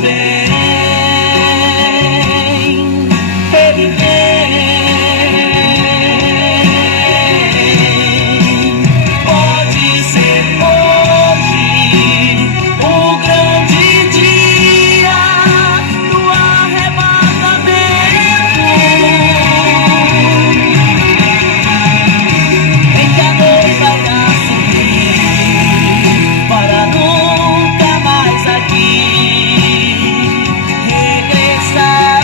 vem, Ele vem. Pode ser hoje o grande dia do arrebatamento, em que a noiva irá subir para nunca mais aqui regressar.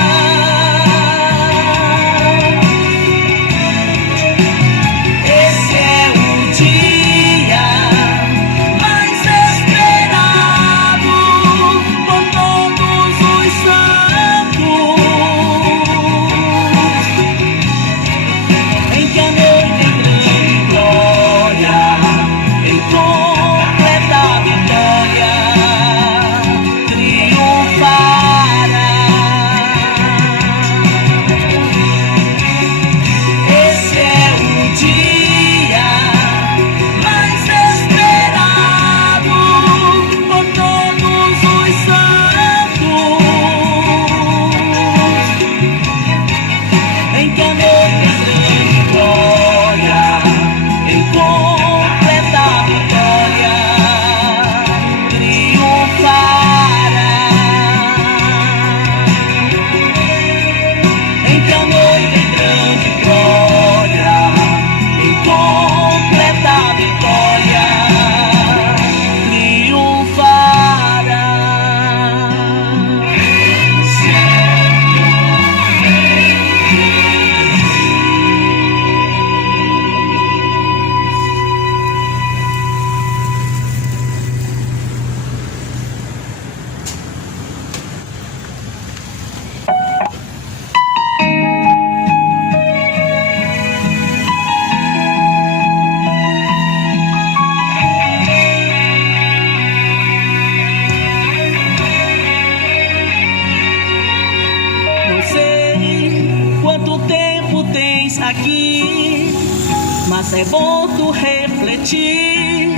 Esse é o dia mais esperado por todos os santos, em que a noite em grande glória, em completa vitória, triunfará. Esse é o dia mais esperado por todos os santos, em que a noite em grande glória, em completa vitória, triunfará. Em que a noite em grande glória, em completa vitória, triunfará. Não sei quanto tempo tens aqui, mas é bom tu refletir.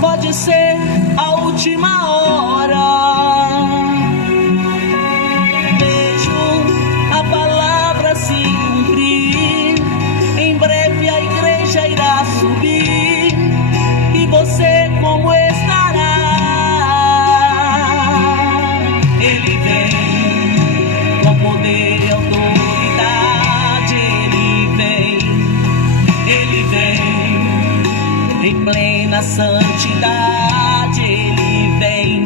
Pode ser a última hora. Vejo a palavra se cumprir. Em breve a igreja irá subir. E você como estará? Ele vem com poder e autoridade, Ele vem em plena santidade, Ele vem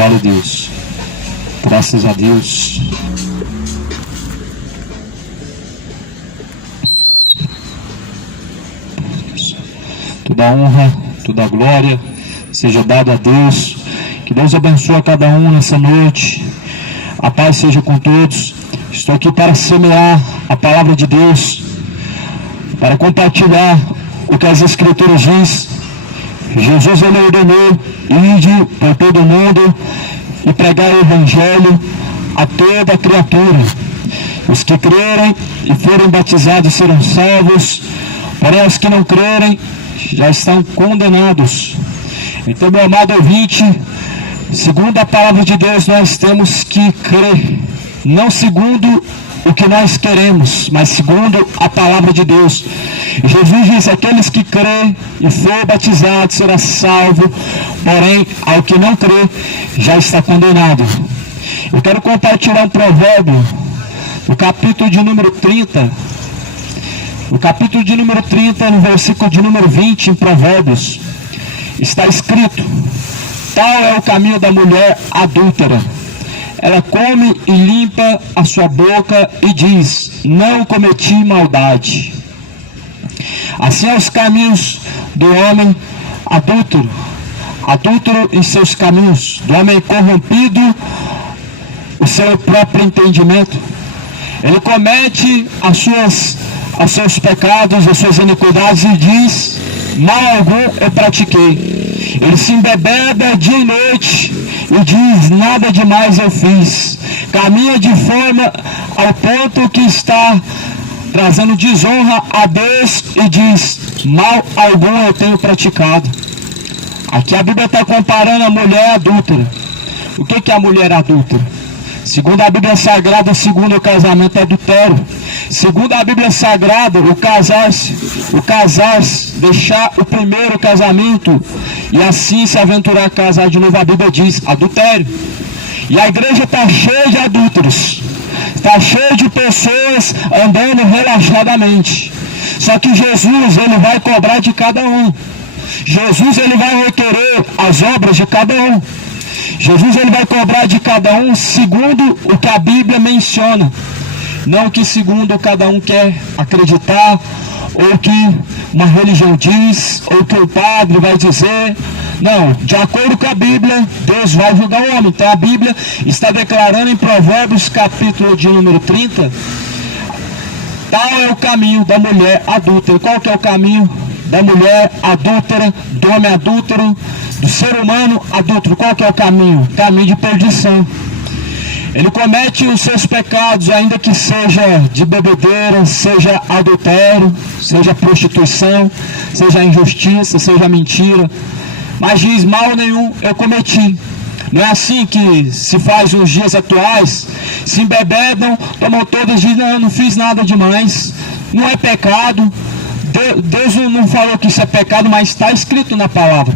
Glória a Deus. Graças a Deus. Toda honra, toda glória seja dada a Deus. Que Deus abençoe a cada um nessa noite. A paz seja com todos. Estou aqui para semear a palavra de Deus, para compartilhar o que as Escrituras diz. Jesus, ele ordenou: ide por todo o mundo e pregar o Evangelho a toda criatura. Os que crerem e forem batizados serão salvos, porém os que não crerem já estão condenados. Então, meu amado ouvinte, segundo a palavra de Deus, nós temos que crer, não segundo o que nós queremos, mas segundo a palavra de Deus. Jesus diz: aqueles que crê e for batizado será salvo, porém ao que não crê já está condenado. Eu quero compartilhar um provérbio no capítulo de número 30. No capítulo de número 30, no versículo de número 20, em Provérbios, está escrito: tal é o caminho da mulher adúltera. Ela come e limpa a sua boca e diz: não cometi maldade. Assim é os caminhos do homem adúltero, adúltero em seus caminhos, do homem corrompido o seu próprio entendimento. Ele comete os seus pecados, as suas iniquidades e diz: mal algum eu pratiquei. Ele se embebeda dia e noite e diz: nada demais eu fiz. Caminha de forma ao ponto que está trazendo desonra a Deus e diz: mal algum eu tenho praticado. Aqui a Bíblia está comparando a mulher adúltera. O que é a mulher adúltera? Segundo a Bíblia Sagrada, segundo o casamento é adultério. Segundo a Bíblia Sagrada, o casar-se, deixar o primeiro casamento e assim se aventurar a casar de novo, a Bíblia diz adultério. E a igreja está cheia de adúlteros, está cheia de pessoas andando relaxadamente. Só que Jesus, ele vai cobrar de cada um. Jesus, ele vai requerer as obras de cada um. Jesus, ele vai cobrar de cada um segundo o que a Bíblia menciona, não o que segundo cada um quer acreditar, ou o que uma religião diz, ou o que o padre vai dizer. Não, de acordo com a Bíblia, Deus vai julgar o homem. Então a Bíblia está declarando em Provérbios capítulo de número 30, tal é o caminho da mulher adúltera. Qual que é o caminho da mulher adúltera, do homem adúltero, do ser humano adúltero? Qual que é o caminho? Caminho de perdição. Ele comete os seus pecados, ainda que seja de bebedeira, seja adultério, seja prostituição, seja injustiça, seja mentira, mas diz: mal nenhum eu cometi. Não é assim que se faz nos dias atuais? Se embebedam, tomam todas e dizem: não, eu não fiz nada demais, não é pecado. Deus não falou que isso é pecado, mas está escrito na palavra.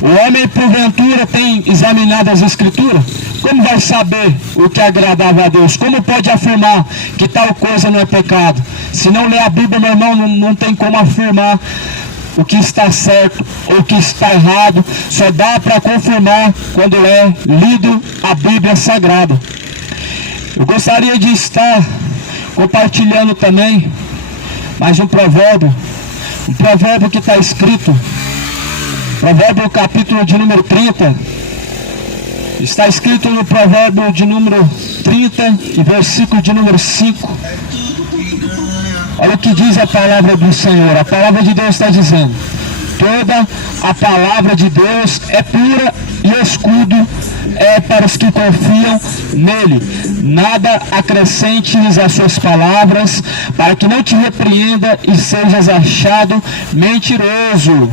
O homem, porventura, tem examinado as Escrituras? Como vai saber o que é agradável a Deus? Como pode afirmar que tal coisa não é pecado? Se não lê a Bíblia, meu irmão, não tem como afirmar o que está certo ou o que está errado. Só dá para confirmar quando é lido a Bíblia Sagrada. Eu gostaria de estar compartilhando também mais um provérbio que está escrito, Provérbio capítulo de número 30, está escrito no provérbio de número 30 e versículo de número 5. Olha o que diz a palavra do Senhor. A palavra de Deus está dizendo: toda a palavra de Deus é pura e escudo é para os que confiam nele. Nada acrescentes às suas palavras, para que não te repreenda e sejas achado mentiroso.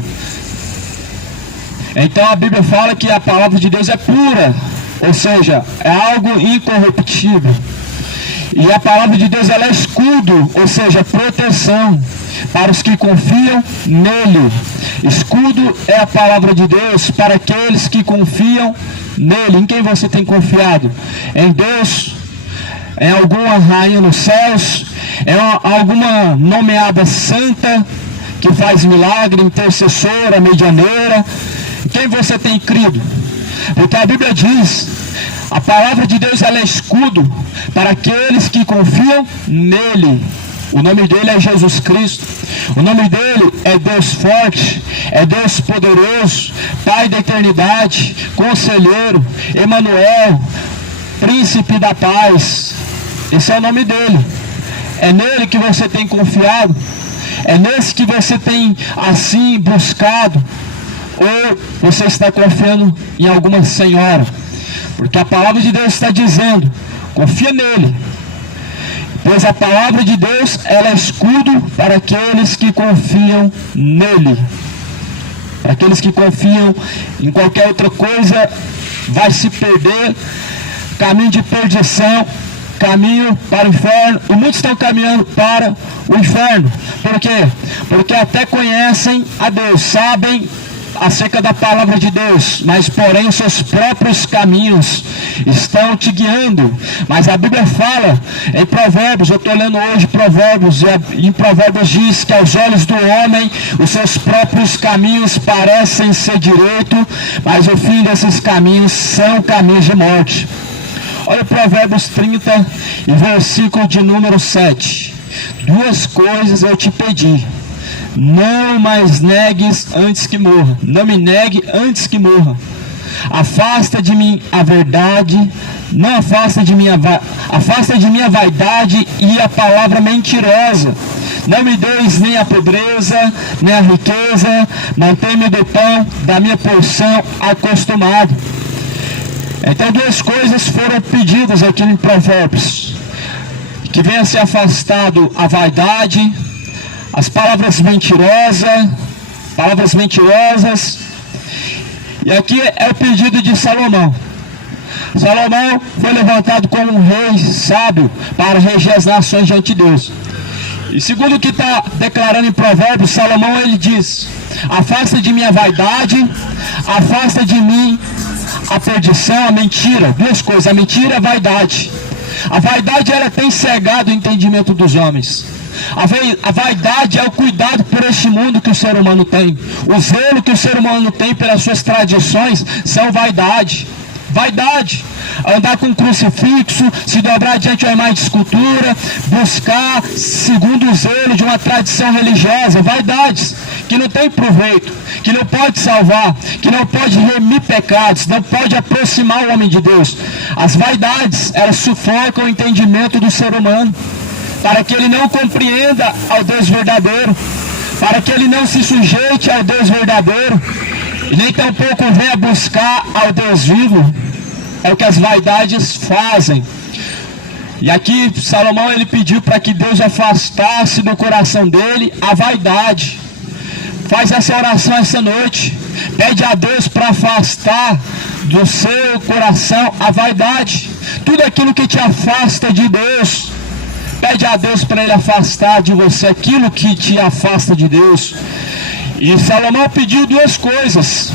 Então a Bíblia fala que a palavra de Deus é pura, ou seja, é algo incorruptível. E a palavra de Deus, ela é escudo, ou seja, proteção para os que confiam nele. Escudo é a palavra de Deus para aqueles que confiam nele. Em quem você tem confiado? Em Deus? Em alguma rainha nos céus? Em alguma nomeada santa que faz milagre, intercessora, medianeira? Quem você tem crido? Porque a Bíblia diz, a palavra de Deus ela é escudo para aqueles que confiam nele. O nome dele é Jesus Cristo. O nome dele é Deus forte, é Deus poderoso, Pai da eternidade, Conselheiro, Emanuel, Príncipe da paz. Esse é o nome dele. É nele que você tem confiado? É nesse que você tem assim buscado? Ou você está confiando em alguma senhora? Porque a palavra de Deus está dizendo, confia nele. Pois a palavra de Deus, ela é escudo para aqueles que confiam nele. Para aqueles que confiam em qualquer outra coisa, vai se perder, caminho de perdição, caminho para o inferno. E muitos estão caminhando para o inferno. Por quê? Porque até conhecem a Deus, sabem acerca da palavra de Deus, mas porém os seus próprios caminhos estão te guiando. Mas a Bíblia fala em Provérbios, eu estou lendo hoje Provérbios, e em Provérbios diz que aos olhos do homem os seus próprios caminhos parecem ser direito, mas o fim desses caminhos são caminhos de morte. Olha Provérbios 30 e versículo de número 7. Duas coisas eu te pedi, não mais negues antes que morra. Não me negue antes que morra. Afasta de mim a verdade, não afasta de minha vaidade e a palavra mentirosa. Não me deis nem a pobreza, nem a riqueza, mantém-me do pão da minha porção acostumado. Então duas coisas foram pedidas aqui em Provérbios: que venha ser afastado a vaidade, as palavras mentirosas. E aqui é o pedido de Salomão. Salomão foi levantado como um rei sábio para reger as nações diante de Deus. E segundo o que está declarando em Provérbios, Salomão ele diz: afasta de mim a vaidade, afasta de mim a perdição, a mentira. Duas coisas, a mentira e a vaidade. A vaidade ela tem cegado o entendimento dos homens. A vaidade é o cuidado por este mundo que o ser humano tem. O zelo que o ser humano tem pelas suas tradições são vaidade. Vaidade, andar com um crucifixo, se dobrar diante de uma imagem de escultura, buscar segundo o zelo de uma tradição religiosa. Vaidades que não tem proveito, que não pode salvar, que não pode remir pecados, não pode aproximar o homem de Deus. As vaidades, elas sufocam o entendimento do ser humano, para que ele não compreenda ao Deus verdadeiro, para que ele não se sujeite ao Deus verdadeiro, e nem tampouco venha buscar ao Deus vivo. É o que as vaidades fazem. E aqui Salomão ele pediu para que Deus afastasse do coração dele a vaidade. Faz essa oração essa noite, pede a Deus para afastar do seu coração a vaidade, tudo aquilo que te afasta de Deus. Pede a Deus para Ele afastar de você aquilo que te afasta de Deus. E Salomão pediu duas coisas.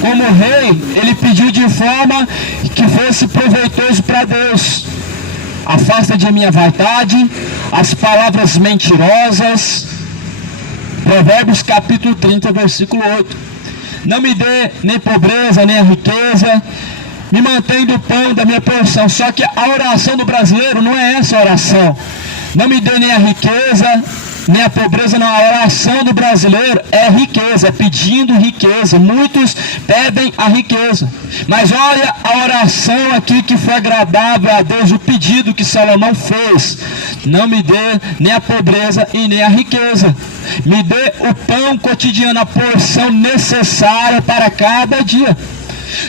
Como rei, ele pediu de forma que fosse proveitoso para Deus. Afasta de mim a vaidade, as palavras mentirosas. Provérbios capítulo 30, versículo 8. Não me dê nem pobreza, nem a riqueza, me mantém do pão da minha porção. Só que a oração do brasileiro não é essa oração. Não me dê nem a riqueza, nem a pobreza, não. A oração do brasileiro é riqueza, é pedindo riqueza. Muitos pedem a riqueza. Mas olha a oração aqui que foi agradável a Deus, o pedido que Salomão fez. Não me dê nem a pobreza e nem a riqueza. Me dê o pão cotidiano, a porção necessária para cada dia.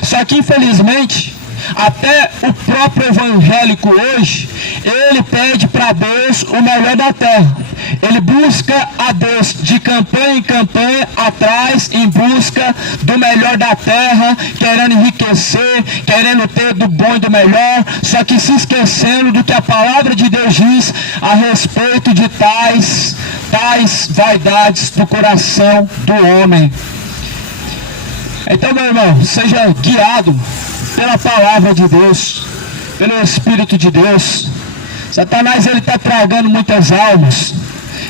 Só que infelizmente, até o próprio evangélico hoje, ele pede para Deus o melhor da terra. Ele busca a Deus de campanha em campanha, atrás, em busca do melhor da terra, querendo enriquecer, querendo ter do bom e do melhor, só que se esquecendo do que a palavra de Deus diz a respeito de tais vaidades do coração do homem. Então, meu irmão, seja guiado pela palavra de Deus, pelo Espírito de Deus. Satanás ele está tragando muitas almas,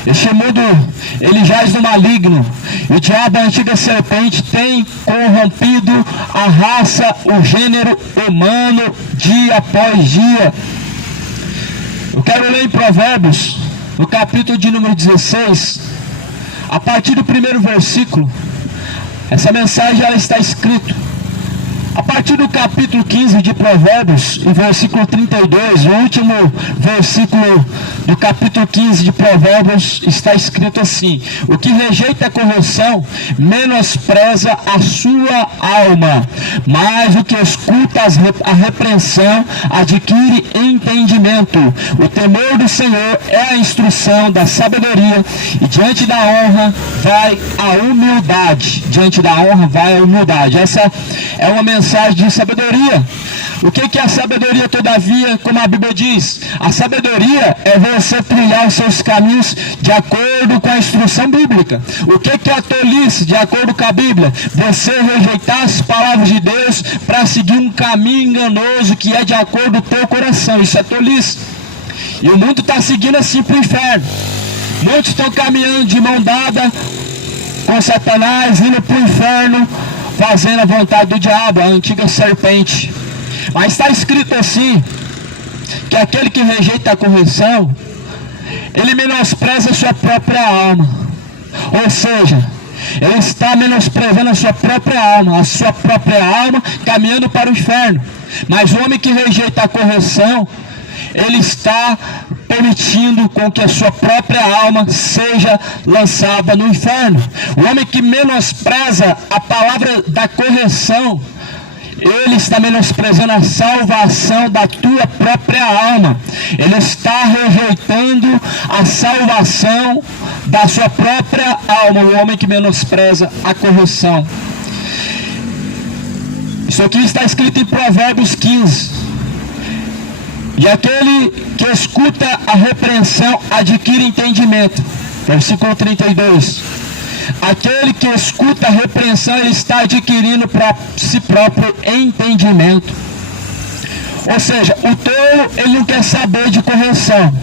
Este mundo, ele jaz no maligno. O diabo, a antiga serpente, tem corrompido a raça, o gênero humano, dia após dia. Eu quero ler em Provérbios, no capítulo de número 16, a partir do primeiro versículo. Essa mensagem ela está escrita a partir do capítulo 15 de Provérbios, e versículo 32, o último versículo do capítulo 15 de Provérbios, está escrito assim: o que rejeita a correção menospreza a sua alma, mas o que escuta a repreensão adquire entendimento. O temor do Senhor é a instrução da sabedoria, e diante da honra vai a humildade. Diante da honra vai a humildade. Essa é uma mensagem de sabedoria. O que é a sabedoria, todavia, como a Bíblia diz? A sabedoria é você trilhar os seus caminhos de acordo com a instrução bíblica. O que é a tolice, de acordo com a Bíblia? Você rejeitar as palavras de Deus para seguir um caminho enganoso que é de acordo com o teu coração. Isso é tolice. E o mundo está seguindo assim para o inferno. Muitos estão caminhando de mão dada com Satanás, indo para o inferno, fazendo a vontade do diabo, a antiga serpente. Mas está escrito assim, que aquele que rejeita a correção, ele menospreza a sua própria alma. Ou seja, ele está menosprezando a sua própria alma caminhando para o inferno. Mas o homem que rejeita a correção, ele está permitindo com que a sua própria alma seja lançada no inferno. O homem que menospreza a palavra da correção, ele está menosprezando a salvação da tua própria alma. Ele está rejeitando a salvação da sua própria alma. O homem que menospreza a correção. Isso aqui está escrito em Provérbios 15. E aquele que escuta a repreensão adquire entendimento. Versículo 32. Aquele que escuta a repreensão, ele está adquirindo para si próprio entendimento. Ou seja, o tolo, ele não quer saber de correção.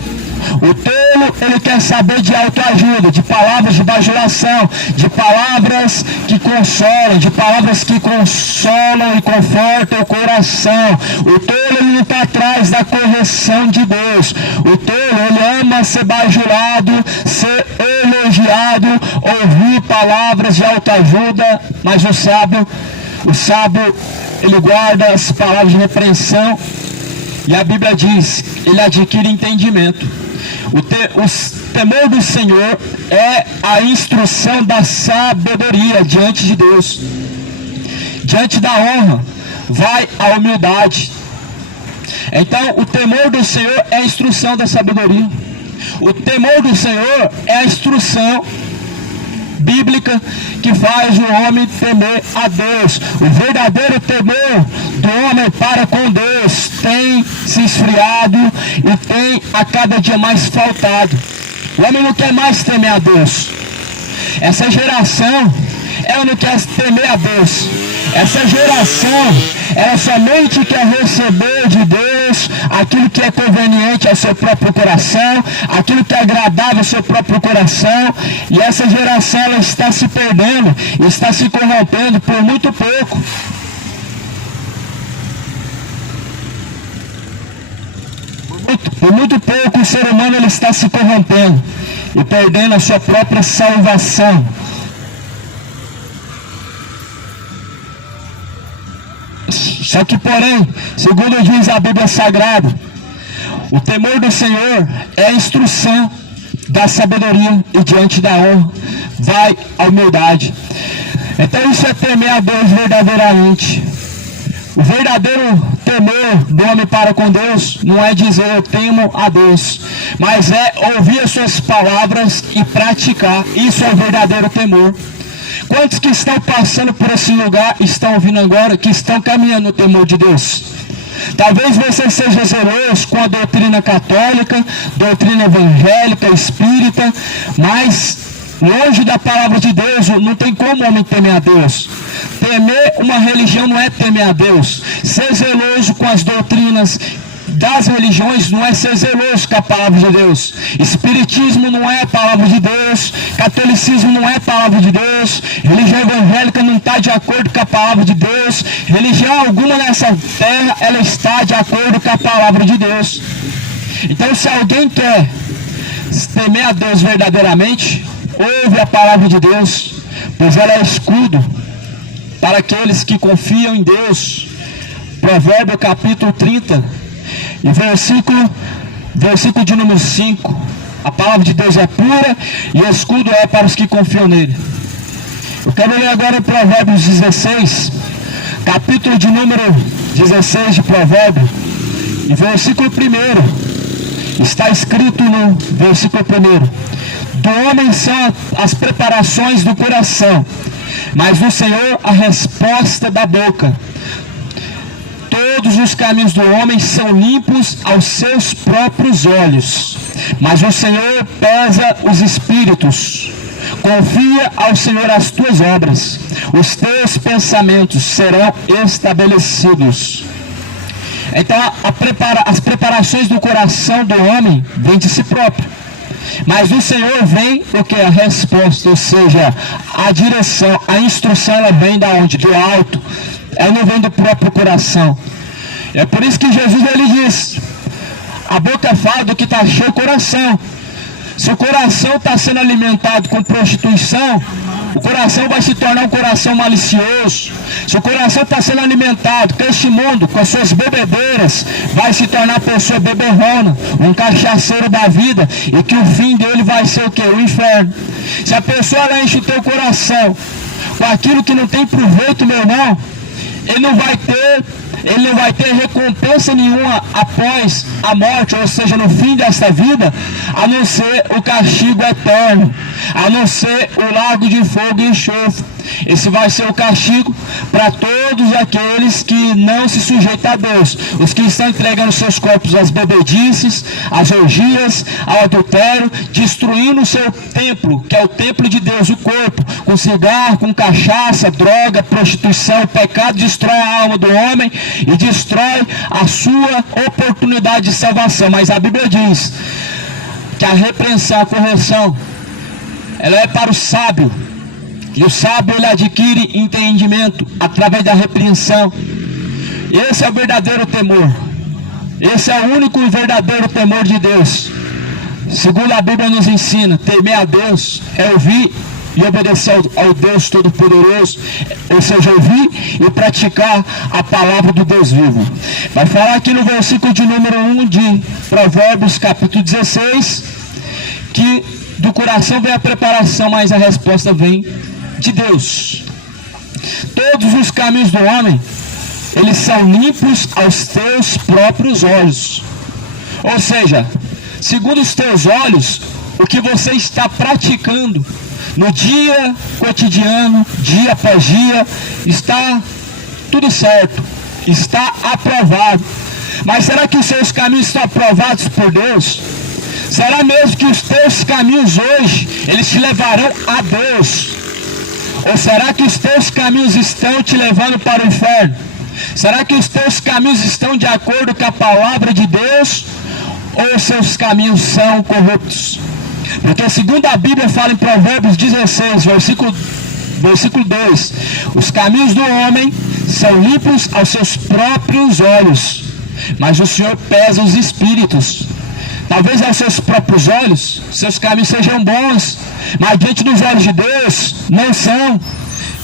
O tolo, ele quer saber de autoajuda, de palavras de bajulação, de palavras que consolam, de palavras que consolam e confortam o coração. O tolo, ele não está atrás da correção de Deus. O tolo, ele ama ser bajulado, ser elogiado, ouvir palavras de autoajuda, mas o sábio, ele guarda as palavras de repreensão, e a Bíblia diz, ele adquire entendimento. O temor do Senhor é a instrução da sabedoria diante de Deus. Diante da honra vai a humildade. Então, o temor do Senhor é a instrução da sabedoria. O temor do Senhor é a instrução bíblica que faz o homem temer a Deus. O verdadeiro temor do homem para com Deus tem se esfriado e tem a cada dia mais faltado. O homem não quer mais temer a Deus. Essa geração, ela não quer temer a Deus. Essa geração, ela somente quer receber de Deus aquilo que é conveniente ao seu próprio coração, aquilo que é agradável ao seu próprio coração. E essa geração, ela está se perdendo, está se corrompendo por muito pouco. Por muito pouco o ser humano, ele está se corrompendo e perdendo a sua própria salvação. Só que, porém, segundo diz a Bíblia Sagrada, o temor do Senhor é a instrução da sabedoria, e diante da honra vai a humildade. Então isso é temer a Deus verdadeiramente. O verdadeiro temor do homem para com Deus não é dizer eu temo a Deus, mas é ouvir as suas palavras e praticar. Isso é o verdadeiro temor. Quantos que estão passando por esse lugar, estão ouvindo agora, que estão caminhando no temor de Deus? Talvez você seja zeloso com a doutrina católica, doutrina evangélica, espírita, mas longe da palavra de Deus, não tem como o homem temer a Deus. Temer uma religião não é temer a Deus. Ser zeloso com as doutrinas das religiões não é ser zeloso com a palavra de Deus. Espiritismo não é a palavra de Deus. Catolicismo não é a palavra de Deus. Religião evangélica não está de acordo com a palavra de Deus. Religião alguma nessa terra, ela está de acordo com a palavra de Deus. Então, se alguém quer temer a Deus verdadeiramente, ouve a palavra de Deus, pois ela é escudo para aqueles que confiam em Deus. Provérbio capítulo 30 e versículo de número 5. A palavra de Deus é pura e escudo é para os que confiam nele. Eu quero ler agora o Provérbios 16, capítulo de número 16 de Provérbio, e versículo 1. Está escrito no versículo 1: do homem são as preparações do coração, mas do Senhor a resposta da boca. Todos os caminhos do homem são limpos aos seus próprios olhos, mas o Senhor pesa os espíritos. Confia ao Senhor as tuas obras, os teus pensamentos serão estabelecidos. Então as preparações do coração do homem vêm de si próprio, mas do Senhor vem o que? A resposta, ou seja, a direção, a instrução, ela vem da onde? Do alto, ela não vem do próprio coração. É por isso que Jesus ele diz: a boca fala do que está cheio o coração. Se o coração está sendo alimentado com prostituição, o coração vai se tornar um coração malicioso. Se o coração está sendo alimentado com este mundo, com as suas bebedeiras, vai se tornar uma pessoa beberrona, um cachaceiro da vida, e que o fim dele vai ser o quê? O inferno. Se a pessoa ela enche o teu coração com aquilo que não tem proveito, meu irmão, ele não vai ter recompensa nenhuma após a morte, ou seja, no fim desta vida, a não ser o castigo eterno, a não ser o lago de fogo e enxofre. Esse vai ser o castigo para todos aqueles que não se sujeitam a Deus, os que estão entregando seus corpos às bebedices, às orgias, ao adultério, destruindo o seu templo, que é o templo de Deus, o corpo, com cigarro, com cachaça, droga, prostituição. O pecado destrói a alma do homem e destrói a sua oportunidade de salvação. Mas a Bíblia diz que a repreensão, a correção, ela é para o sábio. E o sábio ele adquire entendimento através da repreensão. Esse é o verdadeiro temor. Esse é o único e verdadeiro temor de Deus. Segundo a Bíblia nos ensina, temer a Deus é ouvir e obedecer ao Deus Todo-Poderoso, ou seja, ouvir e praticar a palavra do Deus vivo. Vai falar aqui no versículo de número 1 de Provérbios capítulo 16, que do coração vem a preparação, mas a resposta vem de Deus. Todos os caminhos do homem, eles são limpos aos teus próprios olhos. Ou seja, segundo os teus olhos, o que você está praticando no dia cotidiano, dia após dia, está tudo certo, está aprovado. Mas será que os seus caminhos estão aprovados por Deus? Será mesmo que os teus caminhos hoje, eles te levarão a Deus? Ou será que os teus caminhos estão te levando para o inferno? Será que os teus caminhos estão de acordo com a palavra de Deus? Ou os seus caminhos são corruptos? Porque segundo a Bíblia fala em Provérbios 16, versículo 2, os caminhos do homem são limpos aos seus próprios olhos, mas o Senhor pesa os espíritos. Talvez aos seus próprios olhos, seus caminhos sejam bons, mas diante dos olhos de Deus, não são.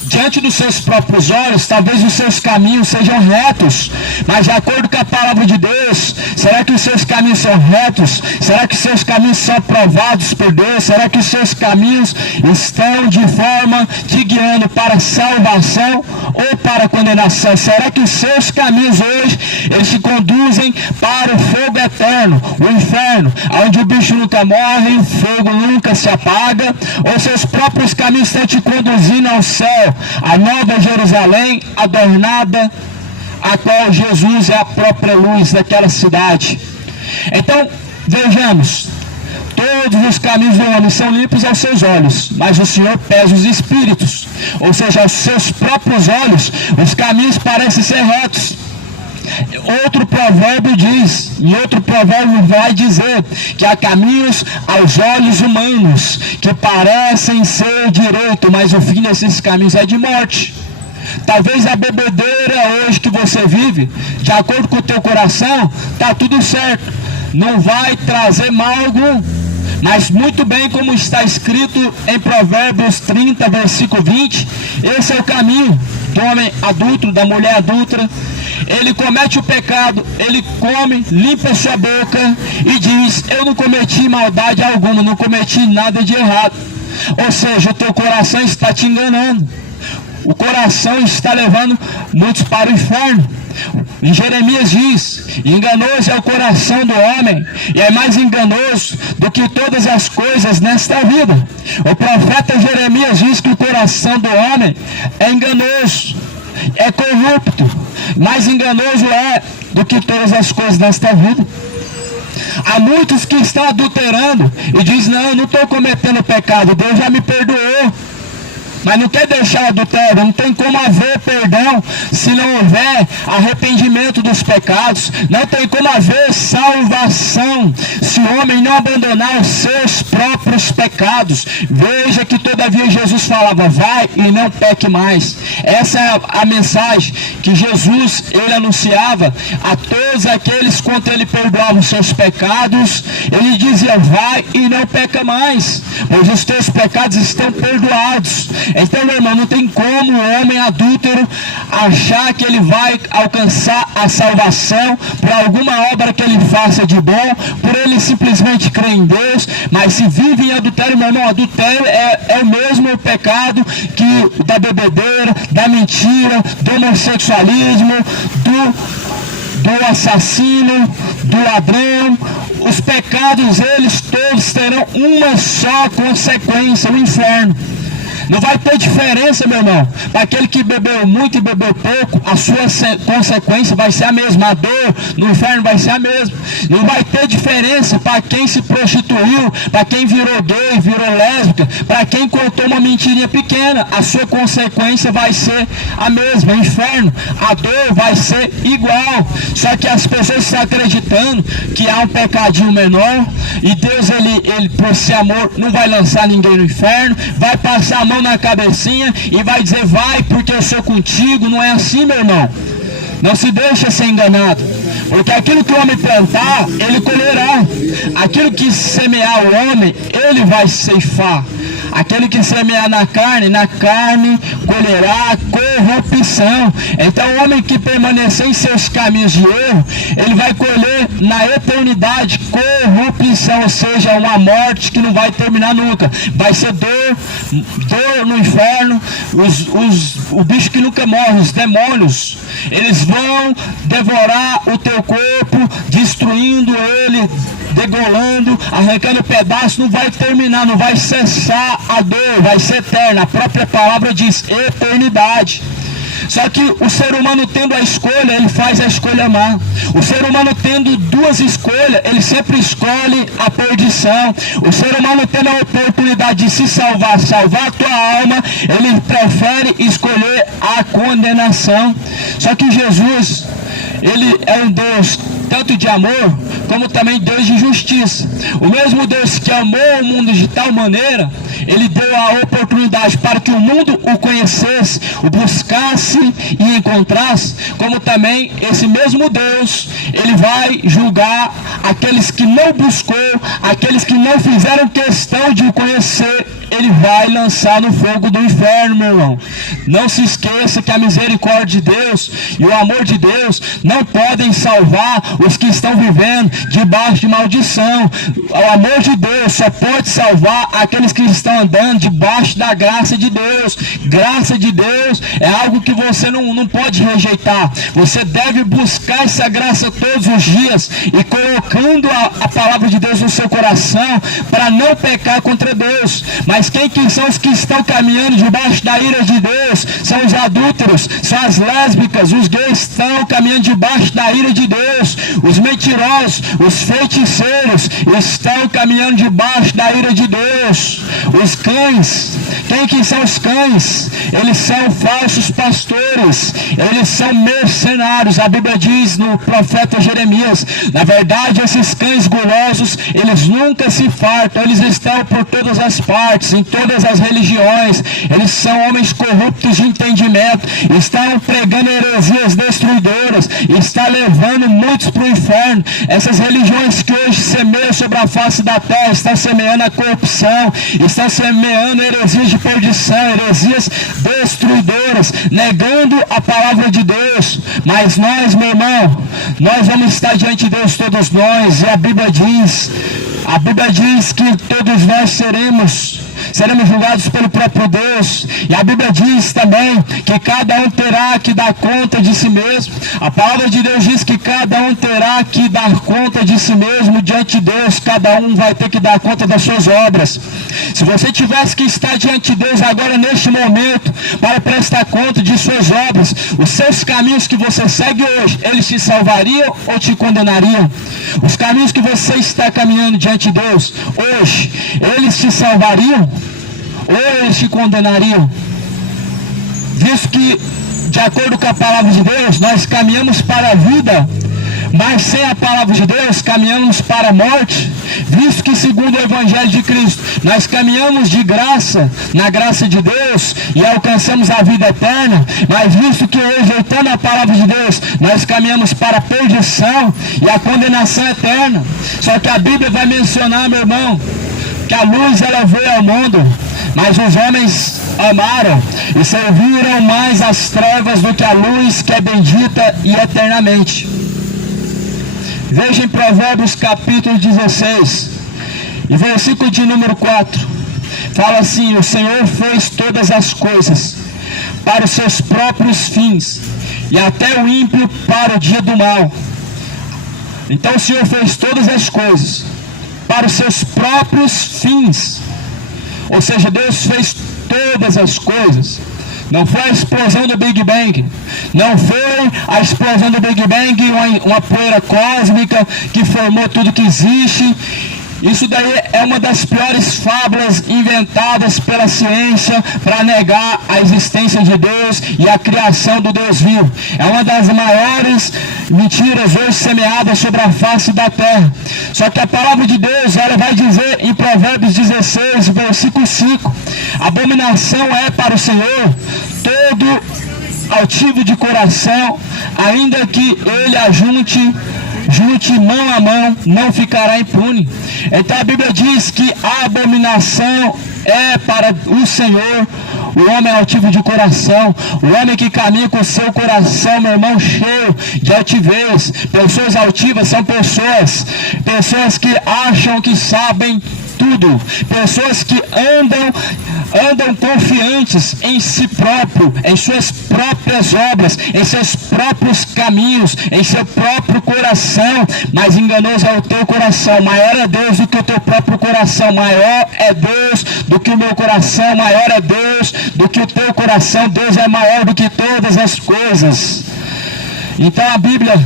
Diante dos seus próprios olhos, talvez os seus caminhos sejam retos, mas de acordo com a palavra de Deus, será que os seus caminhos são retos? Será que os seus caminhos são aprovados por Deus? Será que os seus caminhos estão de forma te guiando para salvação ou para condenação? Será que os seus caminhos hoje, eles te conduzem para o fogo eterno, o inferno, onde o bicho nunca morre, o fogo nunca se apaga? Ou seus próprios caminhos estão te conduzindo ao céu, a nova Jerusalém, adornada, a qual Jesus é a própria luz daquela cidade? Então, vejamos, todos os caminhos do homem são limpos aos seus olhos, mas o Senhor pesa os espíritos. Ou seja, aos seus próprios olhos, os caminhos parecem ser retos. Outro provérbio diz, e outro provérbio vai dizer, que há caminhos aos olhos humanos, que parecem ser direito, mas o fim desses caminhos é de morte. Talvez a bebedeira hoje que você vive, de acordo com o teu coração, está tudo certo, não vai trazer mal algum. Mas muito bem como está escrito em Provérbios 30, versículo 20, esse é o caminho do homem adulto, da mulher adulta. Ele comete o pecado, ele come, limpa sua boca e diz: eu não cometi maldade alguma, não cometi nada de errado. Ou seja, o teu coração está te enganando. O coração está levando muitos para o inferno. Em Jeremias diz: enganoso é o coração do homem, e é mais enganoso do que todas as coisas nesta vida. O profeta Jeremias diz que o coração do homem é enganoso, é corrupto, mais enganoso é do que todas as coisas nesta vida. Há muitos que estão adulterando e dizem: não, eu não estou cometendo pecado, Deus já me perdoou. Mas não quer deixar o adultério, não tem como haver perdão se não houver arrependimento dos pecados, não tem como haver salvação se o homem não abandonar os seus próprios pecados. Veja que todavia Jesus falava: vai e não peque mais. Essa é a mensagem que Jesus ele anunciava a todos aqueles quando ele perdoava os seus pecados. Ele dizia: vai e não peca mais, pois os teus pecados estão perdoados. Então, meu irmão, não tem como o homem adúltero achar que ele vai alcançar a salvação por alguma obra que ele faça de bom, por ele simplesmente crer em Deus. Mas se vive em adultério, meu irmão, adultério é o mesmo pecado que da bebedeira, da mentira, do homossexualismo, do assassino, do ladrão. Os pecados, eles todos terão uma só consequência: o inferno. Não vai ter diferença, meu irmão. Para aquele que bebeu muito e bebeu pouco, a sua consequência vai ser a mesma. A dor no inferno vai ser a mesma. Não vai ter diferença para quem se prostituiu, para quem virou gay, virou lésbica, para quem contou uma mentirinha pequena. A sua consequência vai ser a mesma. O inferno, a dor vai ser igual. Só que as pessoas estão acreditando que há um pecadinho menor e Deus, ele por ser amor, não vai lançar ninguém no inferno, vai passar a mão na cabecinha e vai dizer: vai porque eu sou contigo. Não é assim, meu irmão. Não se deixa ser enganado, porque aquilo que o homem plantar, ele colherá. Aquilo que semear o homem, ele vai ceifar. Aquele que semear na carne colherá corrupção. Então o homem que permanecer em seus caminhos de erro, ele vai colher na eternidade corrupção, ou seja, uma morte que não vai terminar nunca. Vai ser dor no inferno. O bicho que nunca morre, os demônios, eles vão devorar o teu corpo, destruindo ele, degolando, arrancando pedaços. Não vai terminar, não vai cessar a dor, vai ser eterna. A própria palavra diz eternidade. Só que o ser humano tendo a escolha, ele faz a escolha má. O ser humano tendo duas escolhas, ele sempre escolhe a perdição. O ser humano tendo a oportunidade de se salvar, salvar a tua alma, ele prefere escolher a condenação. Só que Jesus, ele é um Deus tanto de amor, como também Deus de justiça. O mesmo Deus que amou o mundo de tal maneira, ele deu a oportunidade para que o mundo o conhecesse, o buscasse e encontrasse, como também esse mesmo Deus, ele vai julgar aqueles que não buscou, aqueles que não fizeram questão de o conhecer. Ele vai lançar no fogo do inferno, meu irmão. Não se esqueça que a misericórdia de Deus e o amor de Deus não podem salvar os que estão vivendo debaixo de maldição. O amor de Deus só pode salvar aqueles que estão andando debaixo da graça de Deus. Graça de Deus é algo que você não pode rejeitar. Você deve buscar essa graça todos os dias e colocando a palavra de Deus no seu coração para não pecar contra Deus. Mas Mas quem que são os que estão caminhando debaixo da ira de Deus? São os adúlteros, são as lésbicas, os gays estão caminhando debaixo da ira de Deus. Os mentirosos, os feiticeiros estão caminhando debaixo da ira de Deus. Os cães, quem que são os cães? Eles são falsos pastores, eles são mercenários. A Bíblia diz no profeta Jeremias, na verdade esses cães gulosos, eles nunca se fartam, eles estão por todas as partes, em todas as religiões, eles são homens corruptos de entendimento, estão pregando heresias destruidoras, está levando muitos para o inferno. Essas religiões que hoje semeiam sobre a face da terra, estão semeando a corrupção, estão semeando heresias de perdição, heresias destruidoras, negando a palavra de Deus. Mas nós, meu irmão, nós vamos estar diante de Deus, todos nós, e a Bíblia diz que todos nós seremos julgados pelo próprio Deus. E a Bíblia diz também que cada um terá que dar conta de si mesmo. A palavra de Deus diz que cada um terá que dar conta de si mesmo diante de Deus. Cada um vai ter que dar conta das suas obras. Se você tivesse que estar diante de Deus agora neste momento para prestar conta de suas obras, os seus caminhos que você segue hoje, eles te salvariam ou te condenariam? Os caminhos que você está caminhando diante de Deus hoje, eles te salvariam ou eles te condenariam? Visto que, de acordo com a palavra de Deus, nós caminhamos para a vida, mas sem a palavra de Deus caminhamos para a morte. Visto que, segundo o Evangelho de Cristo, nós caminhamos de graça, na graça de Deus, e alcançamos a vida eterna, mas visto que, rejeitando a palavra de Deus, nós caminhamos para a perdição e a condenação eterna. Só que a Bíblia vai mencionar, meu irmão, que a luz ela veio ao mundo, mas os homens amaram e serviram mais as trevas do que a luz, que é bendita e eternamente. Veja em Provérbios capítulo 16 e versículo de número 4, fala assim: o Senhor fez todas as coisas para os seus próprios fins, e até o ímpio para o dia do mal. Então o Senhor fez todas as coisas para os seus próprios fins, ou seja, Deus fez todas as coisas. Não foi a explosão do Big Bang, não foi a explosão do Big Bang, uma poeira cósmica que formou tudo que existe. Isso daí é uma das piores fábulas inventadas pela ciência para negar a existência de Deus e a criação do Deus vivo. É uma das maiores mentiras hoje semeadas sobre a face da terra. Só que a palavra de Deus, ela vai dizer em Provérbios 16, versículo 5: abominação é para o Senhor todo altivo de coração, ainda que ele ajunte mão a mão, não ficará impune. Então a Bíblia diz que a abominação é para o Senhor o homem altivo de coração, o homem que caminha com o seu coração, meu irmão, cheio de altivez. Pessoas altivas são pessoas que acham que sabem tudo, pessoas que andam confiantes em si próprio, em suas próprias obras, em seus próprios caminhos, em seu próprio coração. Mas enganoso é o teu coração, maior é Deus do que o teu próprio coração, maior é Deus do que o meu coração, maior é Deus do que o teu coração. Deus é maior do que todas as coisas. Então a Bíblia,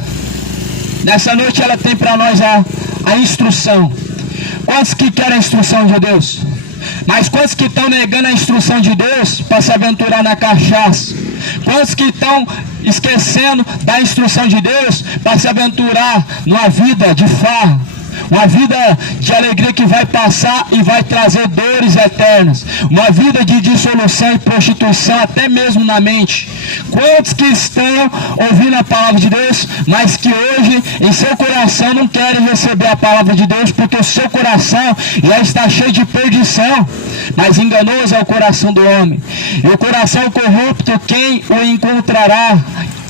nessa noite, ela tem para nós a instrução. Quantos que querem a instrução de Deus? Mas quantos que estão negando a instrução de Deus para se aventurar na cachaça? Quantos que estão esquecendo da instrução de Deus para se aventurar numa vida de farra? Uma vida de alegria que vai passar e vai trazer dores eternas. Uma vida de dissolução e prostituição, até mesmo na mente. Quantos que estão ouvindo a palavra de Deus, mas que hoje em seu coração não querem receber a palavra de Deus, porque o seu coração já está cheio de perdição. Mas enganoso é o coração do homem, e o coração corrupto, quem o encontrará?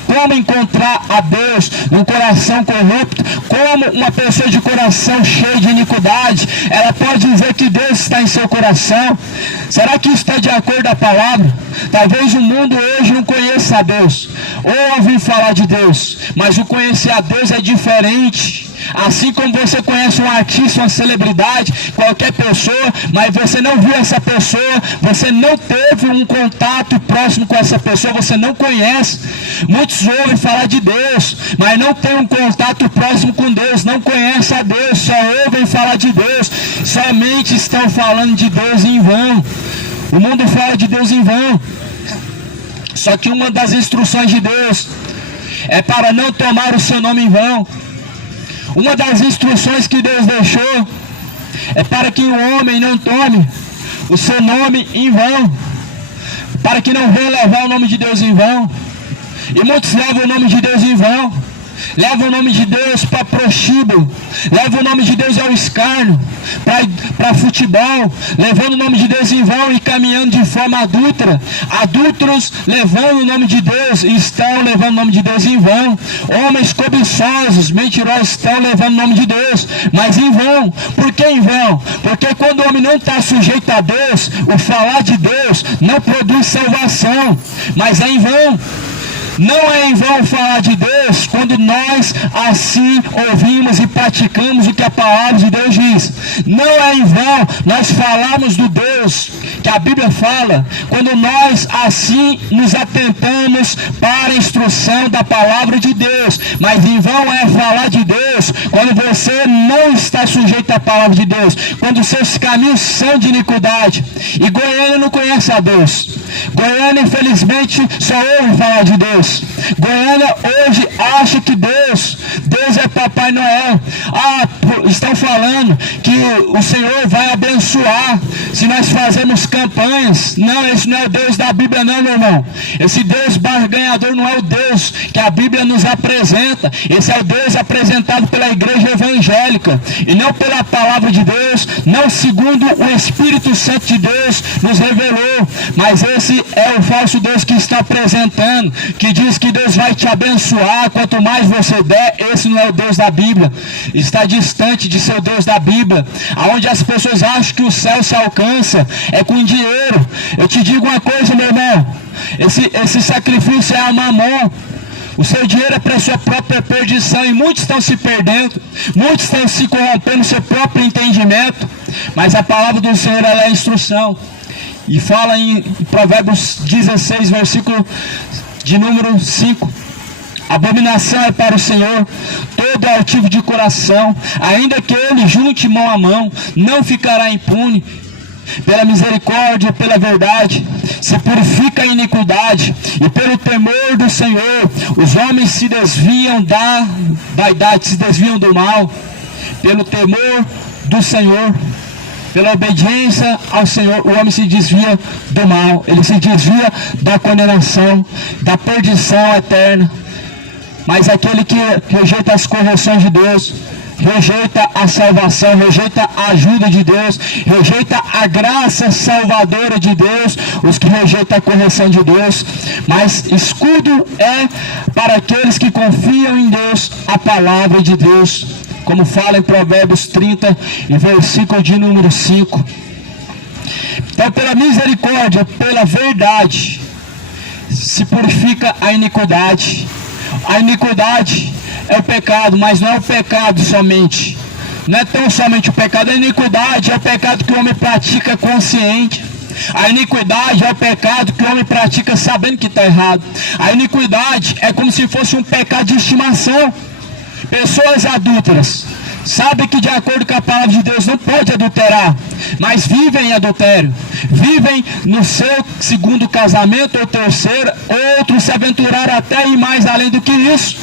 Como encontrar a Deus num coração corrupto? Como uma pessoa de coração cheio de iniquidade, ela pode dizer que Deus está em seu coração? Será que isso está de acordo com a palavra? Talvez o mundo hoje não conheça a Deus, ou ouviu falar de Deus, mas o conhecer a Deus é diferente. Assim como você conhece um artista, uma celebridade, qualquer pessoa, mas você não viu essa pessoa, você não teve um contato próximo com essa pessoa, você não conhece. Muitos ouvem falar de Deus, mas não tem um contato próximo com Deus, não conhecem a Deus, só ouvem falar de Deus, somente estão falando de Deus em vão. O mundo fala de Deus em vão. Só que uma das instruções de Deus é para não tomar o seu nome em vão. Uma das instruções que Deus deixou é para que o homem não tome o seu nome em vão, para que não venha levar o nome de Deus em vão. E muitos levam o nome de Deus em vão, levam o nome de Deus para prostíbulo, levam o nome de Deus ao escárnio, para futebol, levando o nome de Deus em vão e caminhando de forma adúltera. Adúlteros levando o nome de Deus e estão levando o nome de Deus em vão. Homens cobiçosos, mentirosos, estão levando o nome de Deus, mas em vão. Por que em vão? Porque quando o homem não está sujeito a Deus, o falar de Deus não produz salvação, mas é em vão. Não é em vão falar de Deus quando nós assim ouvimos e praticamos o que a palavra de Deus diz. Não é em vão nós falarmos do Deus que a Bíblia fala, quando nós assim nos atentamos para a instrução da palavra de Deus. Mas em vão é falar de Deus quando você não está sujeito à palavra de Deus, quando seus caminhos são de iniquidade. E Goiânia não conhece a Deus. Goiânia, infelizmente, só ouve falar de Deus. Goiânia hoje acha que Deus é Papai Noel. Estão falando que o Senhor vai abençoar se nós fazermos campanhas. Não, esse não é o Deus da Bíblia não, meu irmão. Esse Deus barganhador não é o Deus que a Bíblia nos apresenta. Esse é o Deus apresentado pela igreja evangélica e não pela palavra de Deus, não segundo o Espírito Santo de Deus nos revelou. Mas esse é o falso Deus que está apresentando, que diz que Deus vai te abençoar quanto mais você der. Esse não é o Deus da Bíblia, está distante de ser o Deus da Bíblia, aonde as pessoas acham que o céu se alcança é com dinheiro. Eu te digo uma coisa, meu irmão, esse sacrifício é a mamon. O seu dinheiro é para a sua própria perdição e muitos estão se perdendo, muitos estão se corrompendo no seu próprio entendimento. Mas a palavra do Senhor, ela é instrução, e fala em Provérbios 16, versículo de número 5: abominação é para o Senhor todo altivo de coração, ainda que ele junte mão a mão, não ficará impune. Pela misericórdia, pela verdade, se purifica a iniquidade, e pelo temor do Senhor, os homens se desviam da vaidade, se desviam do mal. Pelo temor do Senhor, pela obediência ao Senhor, o homem se desvia do mal, ele se desvia da condenação, da perdição eterna. Mas aquele que rejeita as correções de Deus, rejeita a salvação, rejeita a ajuda de Deus, rejeita a graça salvadora de Deus, os que rejeitam a correção de Deus. Mas escudo é para aqueles que confiam em Deus, a palavra de Deus, como fala em Provérbios 30, em versículo de número 5. Então, pela misericórdia, pela verdade, se purifica a iniquidade. A iniquidade é o pecado, mas não é o pecado somente. Não é tão somente o pecado. A iniquidade é o pecado que o homem pratica consciente. A iniquidade é o pecado que o homem pratica sabendo que está errado. A iniquidade é como se fosse um pecado de estimação. Pessoas adúlteras sabem que de acordo com a palavra de Deus não pode adulterar, mas vivem em adultério, vivem no seu segundo casamento ou terceiro, outros se aventuraram até ir mais além do que isso,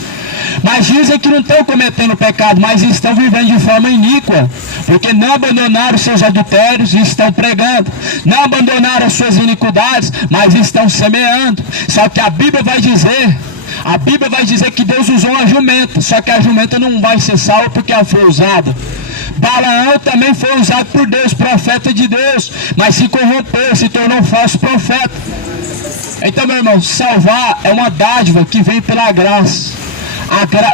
mas dizem que não estão cometendo pecado, mas estão vivendo de forma iníqua, porque não abandonaram seus adultérios e estão pregando, não abandonaram as suas iniquidades, mas estão semeando. Só que a Bíblia vai dizer que Deus usou uma jumenta, só que a jumenta não vai ser salva porque ela foi usada. Balaão também foi usado por Deus, profeta de Deus, mas se corrompeu, se tornou falso profeta. Então, meu irmão, salvar é uma dádiva que vem pela graça.